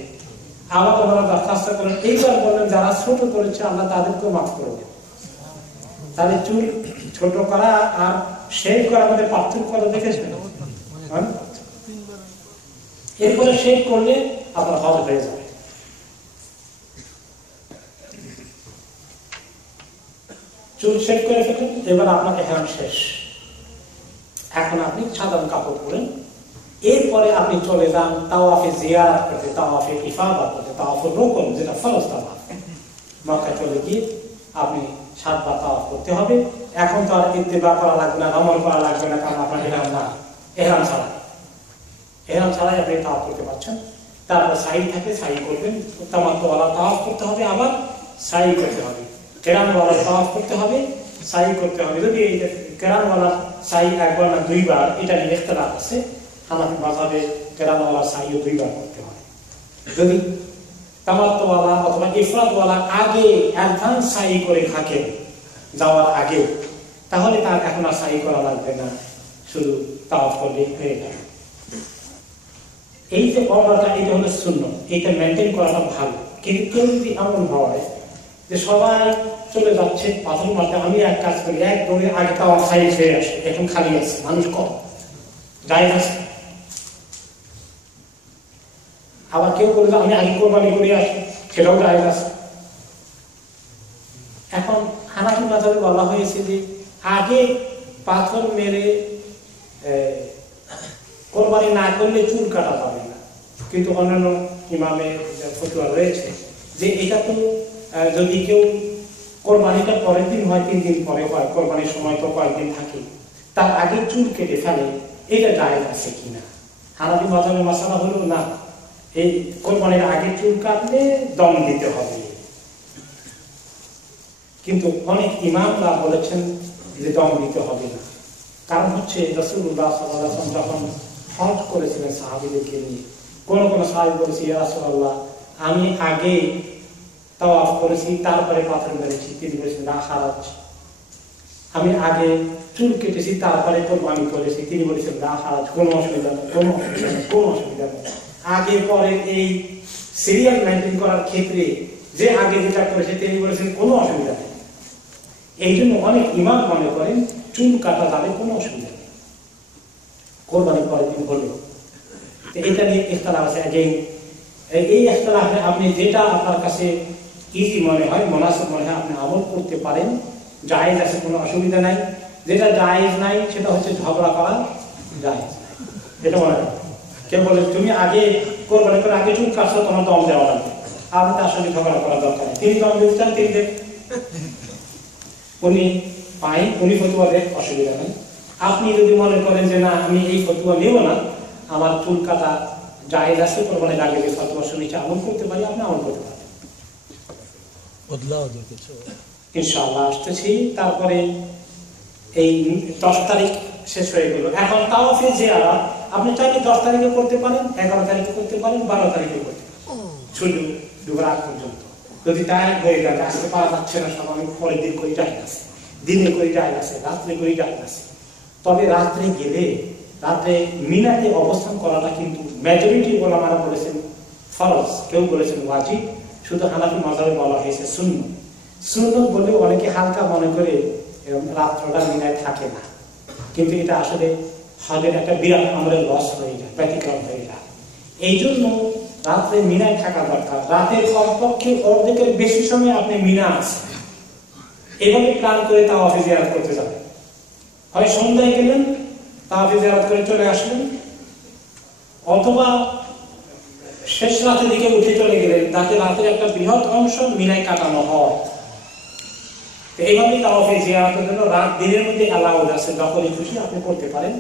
আবার ওনারা দরখাস্ত করেন, এইবার বললেন যারা ছোট করেছে আল্লাহ তাদেরকেও মাফ করে দেন। তাদের চুল ছোট করা আর শেভ করার মধ্যে পার্থক্য করা দেখেছেন? এরপরে শেভ করলে আপনার হজ হয়ে যাবে। চুল শেভ করে ফেলেন, এবার আপনার ইহরাম শেষ। এখন আপনি সাধারণ কাপড় পরেন। এরপরে আপনি চলে যান তাওয়াফে জিয়ারত করতে, তাওয়াফে ইফাদা করতে, তাওয়াফুর রুকন যেটা ফরজ তাওয়াফ। মক্কায় চলে গিয়ে আপনি 7 বার তাওয়াফ করতে হবে। এখন তো আর ইত্তেবা করা লাগবে না, রমল করা লাগবে না, কারণ আপনার ইহরাম না, ইহরাম ছাড়া। ইহরাম ছাড়াই আপনি তাওয়াফ করতে পারছেন। তারপর সাই থাকে, সাই করবেন। তামাত্তুওয়ালা তাওয়াফ করতে হবে, আবার সাই করতে হবে। কেরানওয়ালা তাওয়াফ করতে হবে, সাই করতে হবে। যদি এই কেরানওয়ালা সাই 1 বার না 2 বার, এটা নিয়ে ইখতিলাফ আছে। হানাফি মাযহাবে কেরানওয়ালা সাইও 2 বার করতে হয়। যদি তামাত্তুওয়ালা অথবা ইফরাদওয়ালা আগে অ্যাডভান্স সাই করে থাকে যাওয়ার আগে, তাহলে তার এখন আর সাই করা লাগবে না, শুধু তাওয়াফ করলে হয়ে যাবে। এই যে অর্ডারটা, এটা হলো সুন্নাত, এটা মেনটেন করাটা ভালো। কিন্তু কেউ যদি এমন হয় যে সবাই চলে যাচ্ছে পাথর মারতে, আমি এক কাজ করি, এক দৌড়ে আগে তাওয়াফ সাই হয়ে আসে, এখন খালি আছে, মানুষ কম, জায়েজ আছে। আবার কেউ বলে যে আমি আগে কোরবানি করে আসি, সেটাও জায়েজ আছে। এখন হানাফি মাযহাবে বলা হয়েছে যে আগে পাথর মেরে কোরবানি না করলে চুল কাটা যাবে না, কিন্তু অন্যান্য ইমামের ফতোয়া রয়েছে যে এটা তো যদি কেউ কোরবানিটা পরের দিন হয়, 3 দিন পরে হয়, কোরবানির সময় তো কয়েকদিন থাকে, তার আগে চুল কেটে ফেলে, এটা জায়েজ আছে কিনা। হানাফি মাযহাবের মাসালা হলো না, এই কোরবানির আগে চুল কাটলে দম দিতে হবে। কিন্তু অনেক ইমামরা বলেছেন যে দম দিতে হবে না। কারণ হচ্ছে রাসূলুল্লাহ সাল্লাল্লাহু আলাইহি ওয়াসাল্লাম যখন হজ করেছিলেন সাহাবীদেরকে নিয়ে, কোন কোন সাহাবী বলেছে ইয়া রাসূলুল্লাহ আমি আগে তাওয়াফ করেছি, তারপরে পাথর মেরেছি। তিনি বলেছেন না হারাজ, আমি আগে চুল কেটেছি তারপরে কোরবানি করেছি। তিনি বলেছেন না হারাজ, কোনো অসুবিধা নেই, কোনো অসুবিধা নেই, কোনো অসুবিধা নেই। আগে পরে এই সিরিয়াল মেনটেন করার ক্ষেত্রে যে আগে যেটা করেছে তিনি বলেছেন কোনো অসুবিধা নেই। এই জন্য অনেক ইমাম মনে করেন চুল কাটা যাবে, কোনো অসুবিধা নেই কোরবানির পরের দিন হলেও। এটা নিয়ে ইখতিলাফ আছে। এই ইখতিলাফে আপনি যেটা আপনার কাছে ইজি মনে হয়, মুনাসিব মনে হয়, আপনি আমল করতে পারেন, জায়েজ আছে, কোনো অসুবিধা নাই। যেটা জায়েজ নাই সেটা হচ্ছে ঝগড়া করা জায়েজ নাই, এটা মনে হয়। কেউ বলে তুমি আগে কোরবানি করে আগে চুল কাটছো, তোমার দম দেওয়া লাগবে, আপনি তার সঙ্গে ঝগড়া করার দরকার নেই। তিনি দম দিতে চান তিনি দেন, উনি পাই, উনি ফতুয়া দেন, অসুবিধা নেই। আপনি যদি মনে করেন যে না আমি এই ফতুয়া নেব না, আমার চুল কাটা জায়েজ আছে, কোরবানির আগে যে ফতুয়া শুনেছি আমল করতে পারি, আপনি আমল করতে পারেন। ইনশাআল্লাহ আসতেছি। তারপরে এই 10 তারিখ শেষ হয়ে গেল। এখন তাওয়াফে জিয়ারত আপনি চাইলে 10 তারিখে করতে পারেন, 11 তারিখে করতে পারেন, 12 তারিখে করতে পারেন, সূর্য ডুবার আগ পর্যন্ত। যদি টাইম হয়ে যায় আসতে পারা যাচ্ছে না, সব আমি পরের দিন করে যাই আছে, দিনে করে যাই আছে, রাত্রে করে যাই আছে। তবে রাত্রে গেলে রাত্রে মিনাতে অবস্থান করাটা কিন্তু মেজরিটি ওলামারা বলেছেন ফরজ, কেউ বলেছেন ওয়াজিব। শুধু হানাফি মাযহাবে বলা হয়েছে সুন্নাত। সুন্নাত বললে অনেকে হালকা মনে করে রাত্রটা মিনায় থাকে না, কিন্তু এটা আসলে হজের একটা বিরাট আমলের লস হয়ে যায়, ব্যতিক্রম হয়ে যায়। এই জন্য রাত্রে মিনায় থাকা দরকার। রাতের কমপক্ষে অর্ধেকের বেশি সময় আপনি মিনা আছেন, এভাবে প্ল্যান করে তাওয়াফে জিয়ারত করতে যাবেন। হয় সন্ধ্যায় গেলেন, তাওয়াফে জিয়ারত করে চলে আসলেন, অথবা শেষ রাতের দিকে উঠে চলে গেলেন, তাতে রাতের একটা বৃহৎ অংশ মিনায় কাটানো হয়। এইভাবে তাওয়াফে জিয়ারতের জন্য রাত দিনের মধ্যে অ্যালাউড আছে, যখনই খুশি আপনি করতে পারেন।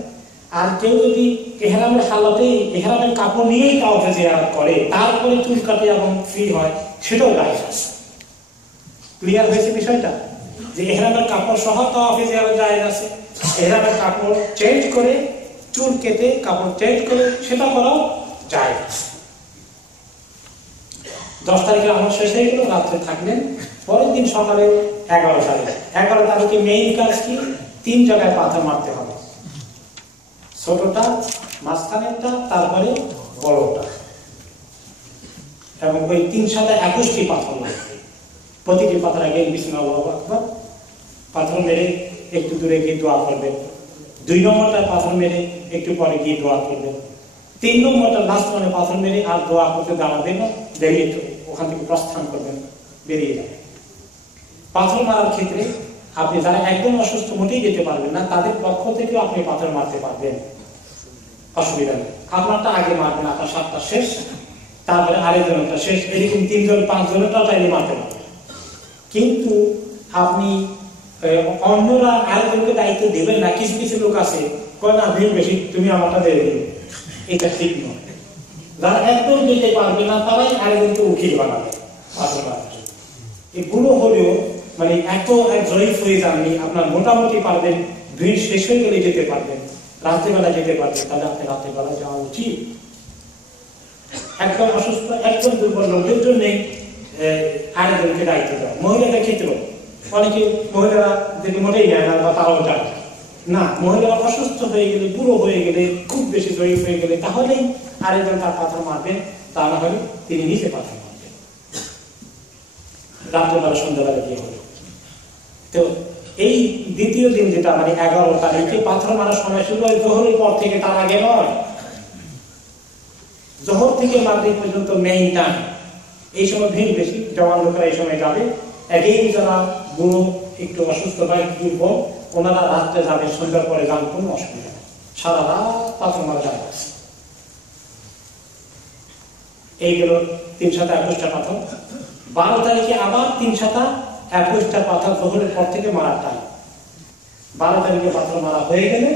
আর কেউ যদি ইহরামের হালাতে ইহরামের কাপড় নিয়েই তাওয়াফে জিয়ারত করে, তারপরে চুল কাটে এবং ফ্রি হয়, সেটাও জায়েজ আছে। ক্লিয়ার হয়েছে বিষয়টা? যে ইহরামের কাপড় সহ তাওয়াফে জিয়ারত জায়েজ আছে, ইহরামের কাপড় চেঞ্জ করে, চুল কেটে কাপড় চেঞ্জ করে সেটা করাও জায়েজ আছে। 10 তারিখে আমল শেষ হয়ে গেল, রাত্রে থাকলেন, পরের দিন সকালে 11 তারিখ। 11 তারিখে মেইন কাজ কি? 3 জায়গায় পাথর মারতে হবে, ছোটটা, মাঝখানেরটা, তারপরে বড়টা, এবং ওই 3 সাথে 21টি পাথর লাগবে। প্রতিটি পাথর আগে বিসমিল্লাহু আকবার পাথর মেরে একটু দূরে গিয়ে দোয়া করবেন। 2 নম্বরটা পাথর মেরে একটু পরে গিয়ে দোয়া করবেন। 3 নম্বরটা লাস্ট মানে পাথর মেরে আর দোয়া করতে দাঁড়াবেন না, বেরিয়ে ওখান থেকে প্রস্থান করবেন, বেরিয়ে যাবেন। পাথর মারার ক্ষেত্রে আপনি যারা একদম অসুস্থ মোটেই যেতে পারবেন না, তাদের পক্ষ থেকেও আপনি পাথর মারতে পারবেন, অসুবিধা নেই। আপনারটা আগে মারবেন, আপনার 7টা শেষ, তারপরে আরেকজনটা শেষ, এরকম 3 জন 5 জনেরটাও চাইলে মারতে পারবেন। কিন্তু আপনি অন্যরা আরেকজনকে দায়িত্ব দেবেন না। কিছু কিছু লোক আছে কয় না ভিড় বেশি, তুমি আমারটা দিয়ে দেবে, এটা ঠিক নয়। যারা একদম যেতে পারবে না তারাই আরেকজনকে উকিল বানাবে পাথর মারার জন্য। এগুলো হলেও মানে এত এক জয়ীফ হয়ে যাননি, আপনার মোটামুটি পারবেন, ভিড় শেষ হয়ে গেলে যেতে পারবেন, রাত্রেবেলা যেতে পারবেন, তাহলে আপনি রাত্রেবেলা যাওয়া উচিত। একদম অসুস্থ, একদম দুর্বল লোকদের জন্য আরেকজনকে দায়িত্ব দেওয়া। মহিলাদের ক্ষেত্রেও অনেকে মহিলারা যদি মোটেই যায় না বা তারাও যায় না, মহিলারা অসুস্থ হয়ে গেলে, বুড়ো হয়ে গেলে, খুব বেশি জয়ীফ হয়ে গেলে, তাহলেই আরেকজন তার পাথর মারবেন, তা না হলে তিনি নিজে পাথর মারবেন রাত্রেবেলা, সন্ধ্যাবেলা দিয়ে হলে। তো এই দ্বিতীয় দিন যেটা মানে 11 তারিখে পাথর মারার সময় শুরু হয় জোহরের পর থেকে, তার আগে নয়। জোহর থেকে মাগরিব পর্যন্ত মেইন টাইম। এই সময় ভিড় বেশি, জওয়ান লোকেরা এই সময় যাবে। একই যারা বুড়ো, একটু অসুস্থ বা একটু দুর্বল, ওনারা রাত্রে যাবে, সন্ধ্যার পরে যান, কোনো অসুবিধা নেই, সারা রাত পাথর মারা যায়। এই গেল 3 সাথে 21টা পাথর। 12 তারিখে আবার 3 সাথে 21টা পাথর জোহরের পর থেকে মারার টাইম। 12 তারিখে পাথর মারা হয়ে গেলে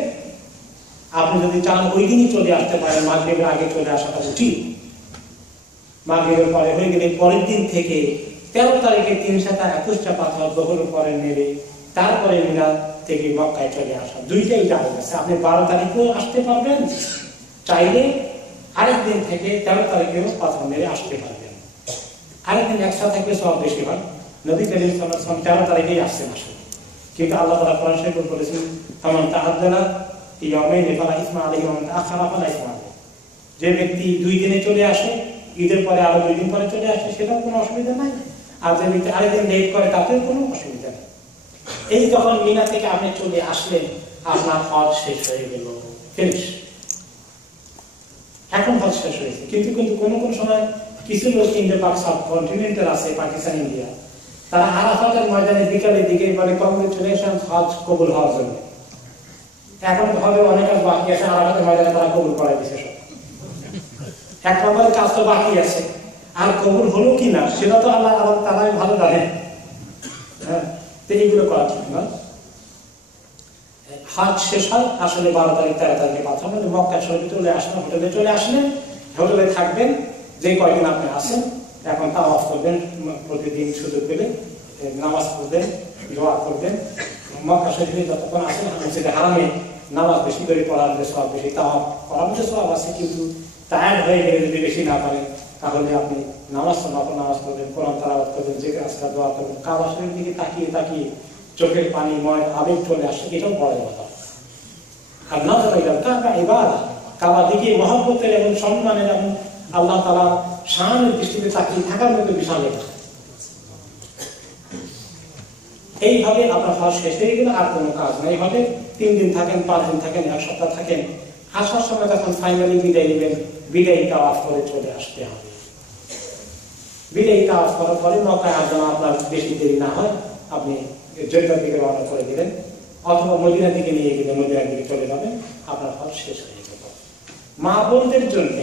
আপনি যদি চান ওই দিনই চলে আসতে পারেন, মাগরিবের আগে চলে আসাটা উচিত। মাগরিবের পরে হয়ে গেলে পরের দিন থেকে 13 তারিখে 3 সাথে 21টা পাথর জোহরের পরে নেবে, তারপরে মিনা থেকে মক্কায় চলে আসা, দুইটাই জায়েজ আছে। আপনি 12 তারিখেও আসতে পারবেন, চাইলে আরেক দিন থেকে 13 তারিখেও পাথর মেরে আসতে পারবেন। আরেকদিন একসাথে থাকলে সব বেশি হয়। নবী করিম সাল্লাল্লাহু আলাইহি ওয়াসাল্লাম 13 তারিখেই আসছেন আসলে, কিন্তু আল্লাহ তাআলা কোরআন শরীফে বলেছেন ফামান তাআদ্দালা ফি ইয়াওমাইনি ফালা ইসমা আলাইহি ওয়া মান তাআখারা ফালা ইসমা আলাইহি। যে ব্যক্তি 2 দিনে চলে আসে, ঈদের পরে আরো 2 দিন পরে চলে আসে, সেটাও কোনো অসুবিধা নাই। আর যে ব্যক্তি আরেকদিন লেট করে তাতেও কোনো অসুবিধা নেই। এই যখন মিনা থেকে আপনি চলে আসলেন, আপনার হজ শেষ হয়ে গেল, ফিনিশ। এখন হজ শেষ হয়েছে, কিন্তু কোনো সময় কিছু লোক ইন্ডিয়া পাক সাবকন্টিনেন্টাল আছে, পাকিস্তান, ইন্ডিয়া, তারা আরাফাতের ময়দানে বিকালের দিকে বলে কংগ্রেচুলেশন, হজ কবুল হওয়ার জন্য। এখন হবে অনেক কাজ বাকি আছে, আরাফাতের ময়দানে তারা কবুল করাই দিচ্ছে সব। এক নম্বরের কাজ তো বাকি আছে, আর কবুল হলো কিনা সেটা তো আল্লাহ তারাই ভালো জানেন। হ্যাঁ, তো এইগুলো করা ঠিক না। হজ শেষ হয় আসলে 12 তারিখ 13 তারিখে পাঠানো, মক্কা শরীফে চলে আসলেন, হোটেলে চলে আসলেন, হোটেলে থাকবেন যে কয়েকদিন আপনি আসেন। এখন তাওয়াফ করবেন, প্রতিদিন সুযোগ পেলে নামাজ পড়বেন, দোয়া করবেন। মক্কা শরীফে যতক্ষণ আসেন মসজিদে হারামে নামাজ বেশি করে পড়ার যে সব বেশি, তাওয়াফ করার যে সব আছে, কিন্তু টায়ার্ড হয়ে গেলে যদি বেশি না পারেন তাহলে আপনি নামাজ পড়বেন, কোরআন তেলাওয়াত করবেন, জিকির আজকার দোয়া করবেন। কাবা শরীফের দিকে তাকিয়ে চোখের পানি ময় আবেগ চলে আসে, এটাও বড় কথা। আর না কাবা ইবাদত, কাবার দিকে মহব্বতের এবং সম্মানের এবং আল্লাহ তাআলা শানের দৃষ্টিতে তাকিয়ে থাকার মতো বিশাল এটা। এইভাবে আপনার হজ শেষ হয়ে গেলে আর কোনো কাজ নাই। হবে 3 দিন থাকেন, 5 দিন থাকেন, 1 সপ্তাহ থাকেন, আসার সময় যখন ফাইনালি বিদায় নেবেন, বিদায়ী তাওয়াফ করে চলে আসতে হবে। বিদায়ী তাওয়াফ করার পরে মক্কায় যেন আপনার বেশি দেরি না হয়, আপনি জেদ্দার দিকে রওনা করে দিলেন, অথবা মদিনার দিকে নিয়ে গেলে মদিনার দিকে চলে যাবেন, আপনার হজ শেষ হয়ে গেল। মা বোনদের জন্য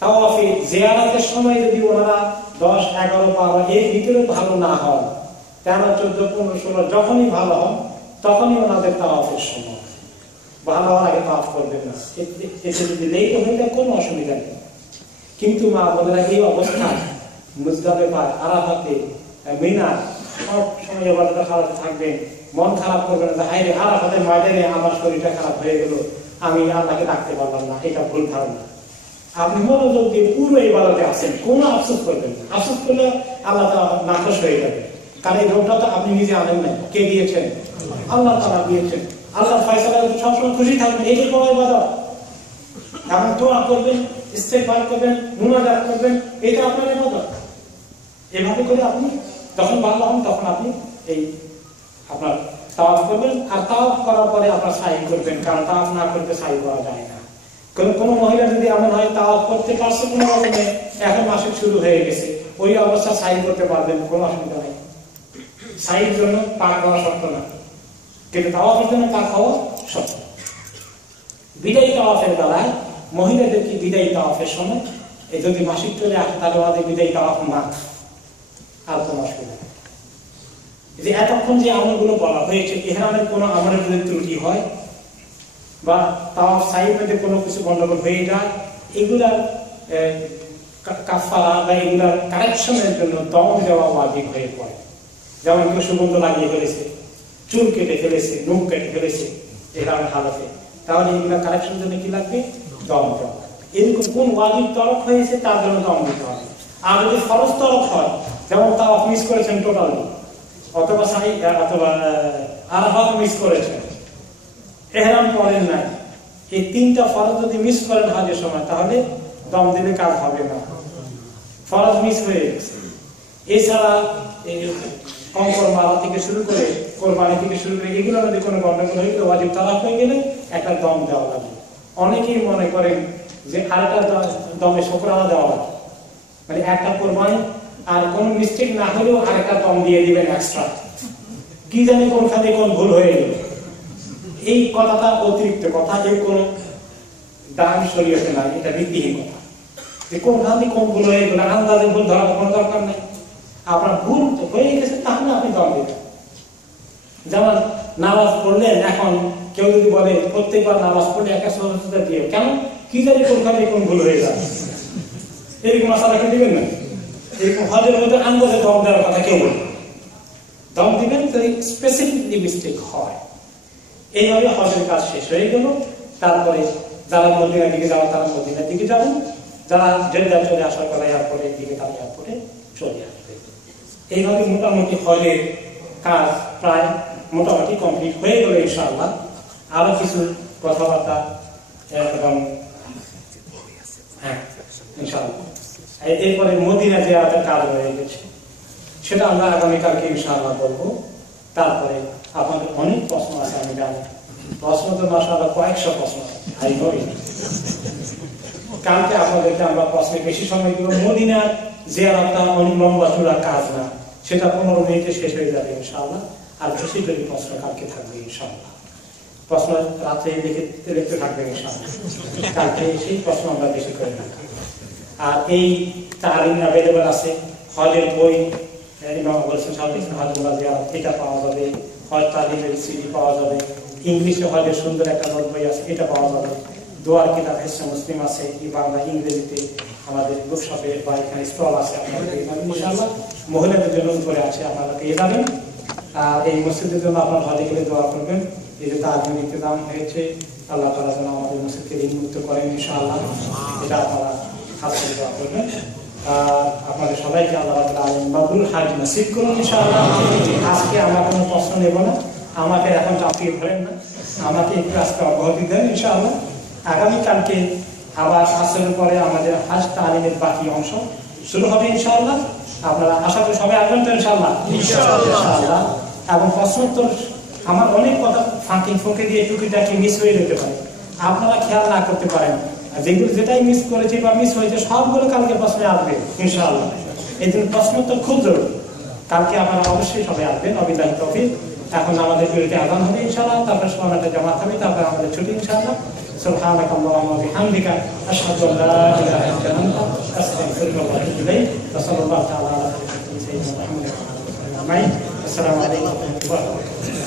তাওয়াফে জিয়ারাতের সময় যদি ওনারা 10, 11, 12 এর ভিতরে ভালো না হন, 13, 14, 15, 16 যখনই ভালো হন, তখনই ওনাদের তাওয়াফের সময়। ভালো হওয়ার আগে তাওয়াফ করবেন না। এতে যদি লেট হয়ে যায় কোনো অসুবিধা নেই। কিন্তু মা বোনেরা এই অবস্থায় মুজদালিফা পার, আরাফাতে, মিনা সব সময় ইবাদত হারাতে থাকবেন, মন খারাপ করবেন না, হায় রে আরাফাতের ময়দানে আমার শরীরটা খারাপ হয়ে গেল, আমি আল্লাহকে ডাকতে পারলাম না, এটা ভুল ধারণা। আপনি মনোযোগ দিয়ে পুরো ইবাদতে আছেন, কোনো আফসোস করবেন না। আফসোস করলে আল্লাহ তাআলা নাখোশ হয়ে যাবে, কারণ এই রোগটা তো আপনি নিজে আনেন নাই, কে দিয়েছেন? আল্লাহ তাআলা দিয়েছেন। আল্লাহর ফয়সালায় সবসময় খুশি থাকবেন, এই যে বড় ইবাদত। আপনি দোয়া করবেন, ইস্তেগফার করবেন, মুনাজাত করবেন, এটা আপনার ইবাদত। এভাবে করে আপনি যখন ভালো হন তখন আপনি এই আপনার তাওয়াফ করবেন। আর তাওয়াফ করার পরে আপনার সাই করবেন, কারণ তাওয়াফ না করতে সাই করা যায় না। কোন মহিলা যদি এমন হয় তাওয়াফ করতে পারছে কোনো রকমে, এখন মাসিক শুরু হয়ে গেছে, ওই অবস্থা সাই করতে পারবেন, কোনো অসুবিধা নেই। সাইয়ের জন্য পাক হওয়া শর্ত না, কিন্তু তাওয়াফের জন্য পাক হওয়া শর্ত। বিদায়ী তাওয়াফের বেলায় মহিলাদেরকে বিদায়ী তাওয়াফের সময় যদি মাসিক চলে আসে, তাহলে আমাদের বিদায়ী তাওয়াফ না, আর কোনো অসুবিধা নেই। যে এতক্ষণ যে আমলগুলো বলা হয়েছে, ইহরামের কোনো আমলের যদি ত্রুটি হয় বা তাওয়াফ সাইয়ের মধ্যে কোনো কিছু গন্ডগোল হয়ে যায়, এগুলার কাফারা বা এগুলার কারেকশনের জন্য দম দেওয়া ওয়াজিব হয়ে পড়ে। যেমন কেউ সুগন্ধ লাগিয়ে ফেলেছে, চুল কেটে ফেলেছে, নখ কেটে ফেলেছে ইহরামের হালতে, তাহলে এগুলা কারেকশনের জন্য কি লাগবে? দম দেওয়া। এরকম কোন ওয়াজিব তরক হয়েছে তার জন্য দম দিতে হবে। আর যদি ফরজ তরক হয়, যেমন তাওয়াফ মিস করেছেন টোটালি, অথবা সাই অথবা আরাফাত মিস করেছেন, ইহরাম পড়েন না, এই 3টা ফরজ যদি মিস করেন হজের সময়, তাহলে দম দিলে কাজ হবে না, ফরজ মিস হয়ে গেছে। এছাড়া কঙ্কর মারা থেকে শুরু করে, কোরবানি থেকে শুরু করে, এগুলো যদি কোনো গন্ডগোল হয়ে গেলে, ওয়াজিব তালাক হয়ে গেলে একটা দম দেওয়া লাগে। অনেকেই মনে করেন যে আরেকটা দমে শুকরানা দেওয়া লাগে, মানে একটা কোরবানি আর কোন মিস্টেক না হলেও আরেকটা দম দিয়ে দিবেন এক্সট্রা, কি জানি কোনখানে কোন ভুল হয়ে গেল। এই কথাটা অতিরিক্ত কথা, এর কোন দাম শরীয়তে নাই, এটা ভিত্তিহীন কথা। যে কোনখানে কোন ভুল হয়ে গেল, আন্দাজে ভুল ধরার কোনো দরকার নেই। আপনার ভুল হয়ে গেছে, তাহলে আপনি দম দেবেন। যেমন নামাজ পড়লেন, এখন কেউ যদি বলে প্রত্যেকবার নামাজ পড়লে একটা সহজতা দিয়ে, কেন কি জানি কোনখানে কোন ভুল হয়ে যায়, এরকম আশা রাখে দিবেন না। এরকম হজের মধ্যে আন্দাজে দম দেওয়ার কথা কেউ বলে, দম দিবেন তো স্পেসিফিকলি মিস্টেক হয়। এইভাবে হজের কাজ শেষ হয়ে গেল। তারপরে যারা মদিনার দিকে যাওয়া তারা মদিনার দিকে যাবেন, যারা জেদ্দা চলে আসার কথা এয়ারপোর্টের দিকে, তারা এয়ারপোর্টে চলে আসবে। এইভাবে মোটামুটি হলের কাজ প্রায় মোটামুটি কমপ্লিট হয়ে গেল ইনশাআল্লাহ। আরো কিছু কথাবার্তা এবং হ্যাঁ ইনশাআল্লাহ এরপরে মদিনা জিয়ারতের কাজ হয়ে গেছে, সেটা আমরা আগামীকালকে ইনশাআল্লাহ বলবো। তারপরে আপনাদের অনেক প্রশ্ন আছে, আমি জানি প্রশ্ন তো মাশাআল্লাহ কয়েকশো প্রশ্ন কালকে আপনাদেরকে আমরা প্রশ্নে বেশি সময় দিব। মদিনার জিয়ারতটা অনেক লম্বা চূড়া কাজ না, সেটা 15 মিনিটে শেষ হয়ে যাবে ইনশাআল্লাহ। আর বেশি করে প্রশ্ন কালকে থাকবে ইনশাআল্লাহ, প্রশ্ন রাত্রে লিখতে থাকবে ইনশাআল্লাহ, কালকে সেই প্রশ্ন আমরা বেশি করে রাখবো। আর এই তালিম অ্যাভেলেবল আছে, হলের বই ইমাম বলছেন এটা পাওয়া যাবে, হল তালিমের সিডি পাওয়া যাবে, ইংলিশে হলের সুন্দর একটা নোট বই আছে এটা পাওয়া যাবে, দোয়ার কিতাব হিসেবে মুসলিম আছে এই বাংলা ইংরেজিতে আমাদের বুকশপে বা এখানে স্টল আছে আপনাদের ইনশাআল্লাহ। মহিলাদের জন্য উপরে আছে, আপনারা পেয়ে যাবেন। আর এই মসজিদের জন্য আপনারা ভালো করে দোয়া করবেন। এই যে তালিম ইন্তজাম হয়েছে, আল্লাহ তাআলা যেন আমাদের মসজিদকে ঋণমুক্ত করেন ইনশাআল্লাহ, এটা আপনারা খাস করে দোয়া করবেন। আপনাদের সবাইকে আল্লাহ মাবরুর হাজ নসিব করুন ইনশাআল্লাহ। আজকে আমরা কোনো প্রশ্ন নেব না, আমাকে এখন চাপিয়ে ধরেন না, আমাকে একটু আজকে অব্যাহতি দেন ইনশাআল্লাহ। আগামীকালকে আবার আসরের পরে আমাদের হাজ তালিমের বাকি অংশ শুরু হবে ইনশাআল্লাহ। আপনারা আশা করি সবাই আসবেন তো ইনশাআল্লাহ। ইনশাআল্লাহ। এবং প্রশ্নোত্তর আমার অনেক কথা ফাঁকে দিয়ে টুকিটাকি মিস হয়ে যেতে পারে, আপনারা খেয়াল না করতে পারেন, যেগুলো যেটাই মিস করেছে বা মিস হয়েছে সবগুলো কালকে প্রশ্নে আসবে ইনশাআল্লাহ। এই জন্য প্রশ্নোত্তর খুব জরুরি, কালকে আপনারা অবশ্যই সবাই আসবেন। অবিল্লাহি তৌফিক। এখন আমাদের বিরতি আযান হবে ইনশাআল্লাহ, তারপর সমাজে জামাত হবে, তারপর আমাদের ছুটি ইনশাআল্লাহ। سبحانك اللهم وبحمدك أشهد أن لا إله إلا أنت أستغفرك وأتوب إليك وصلى الله تعالى على سيدنا محمد وعلى آله أجمعين. السلام عليكم ورحمة الله وبركاته.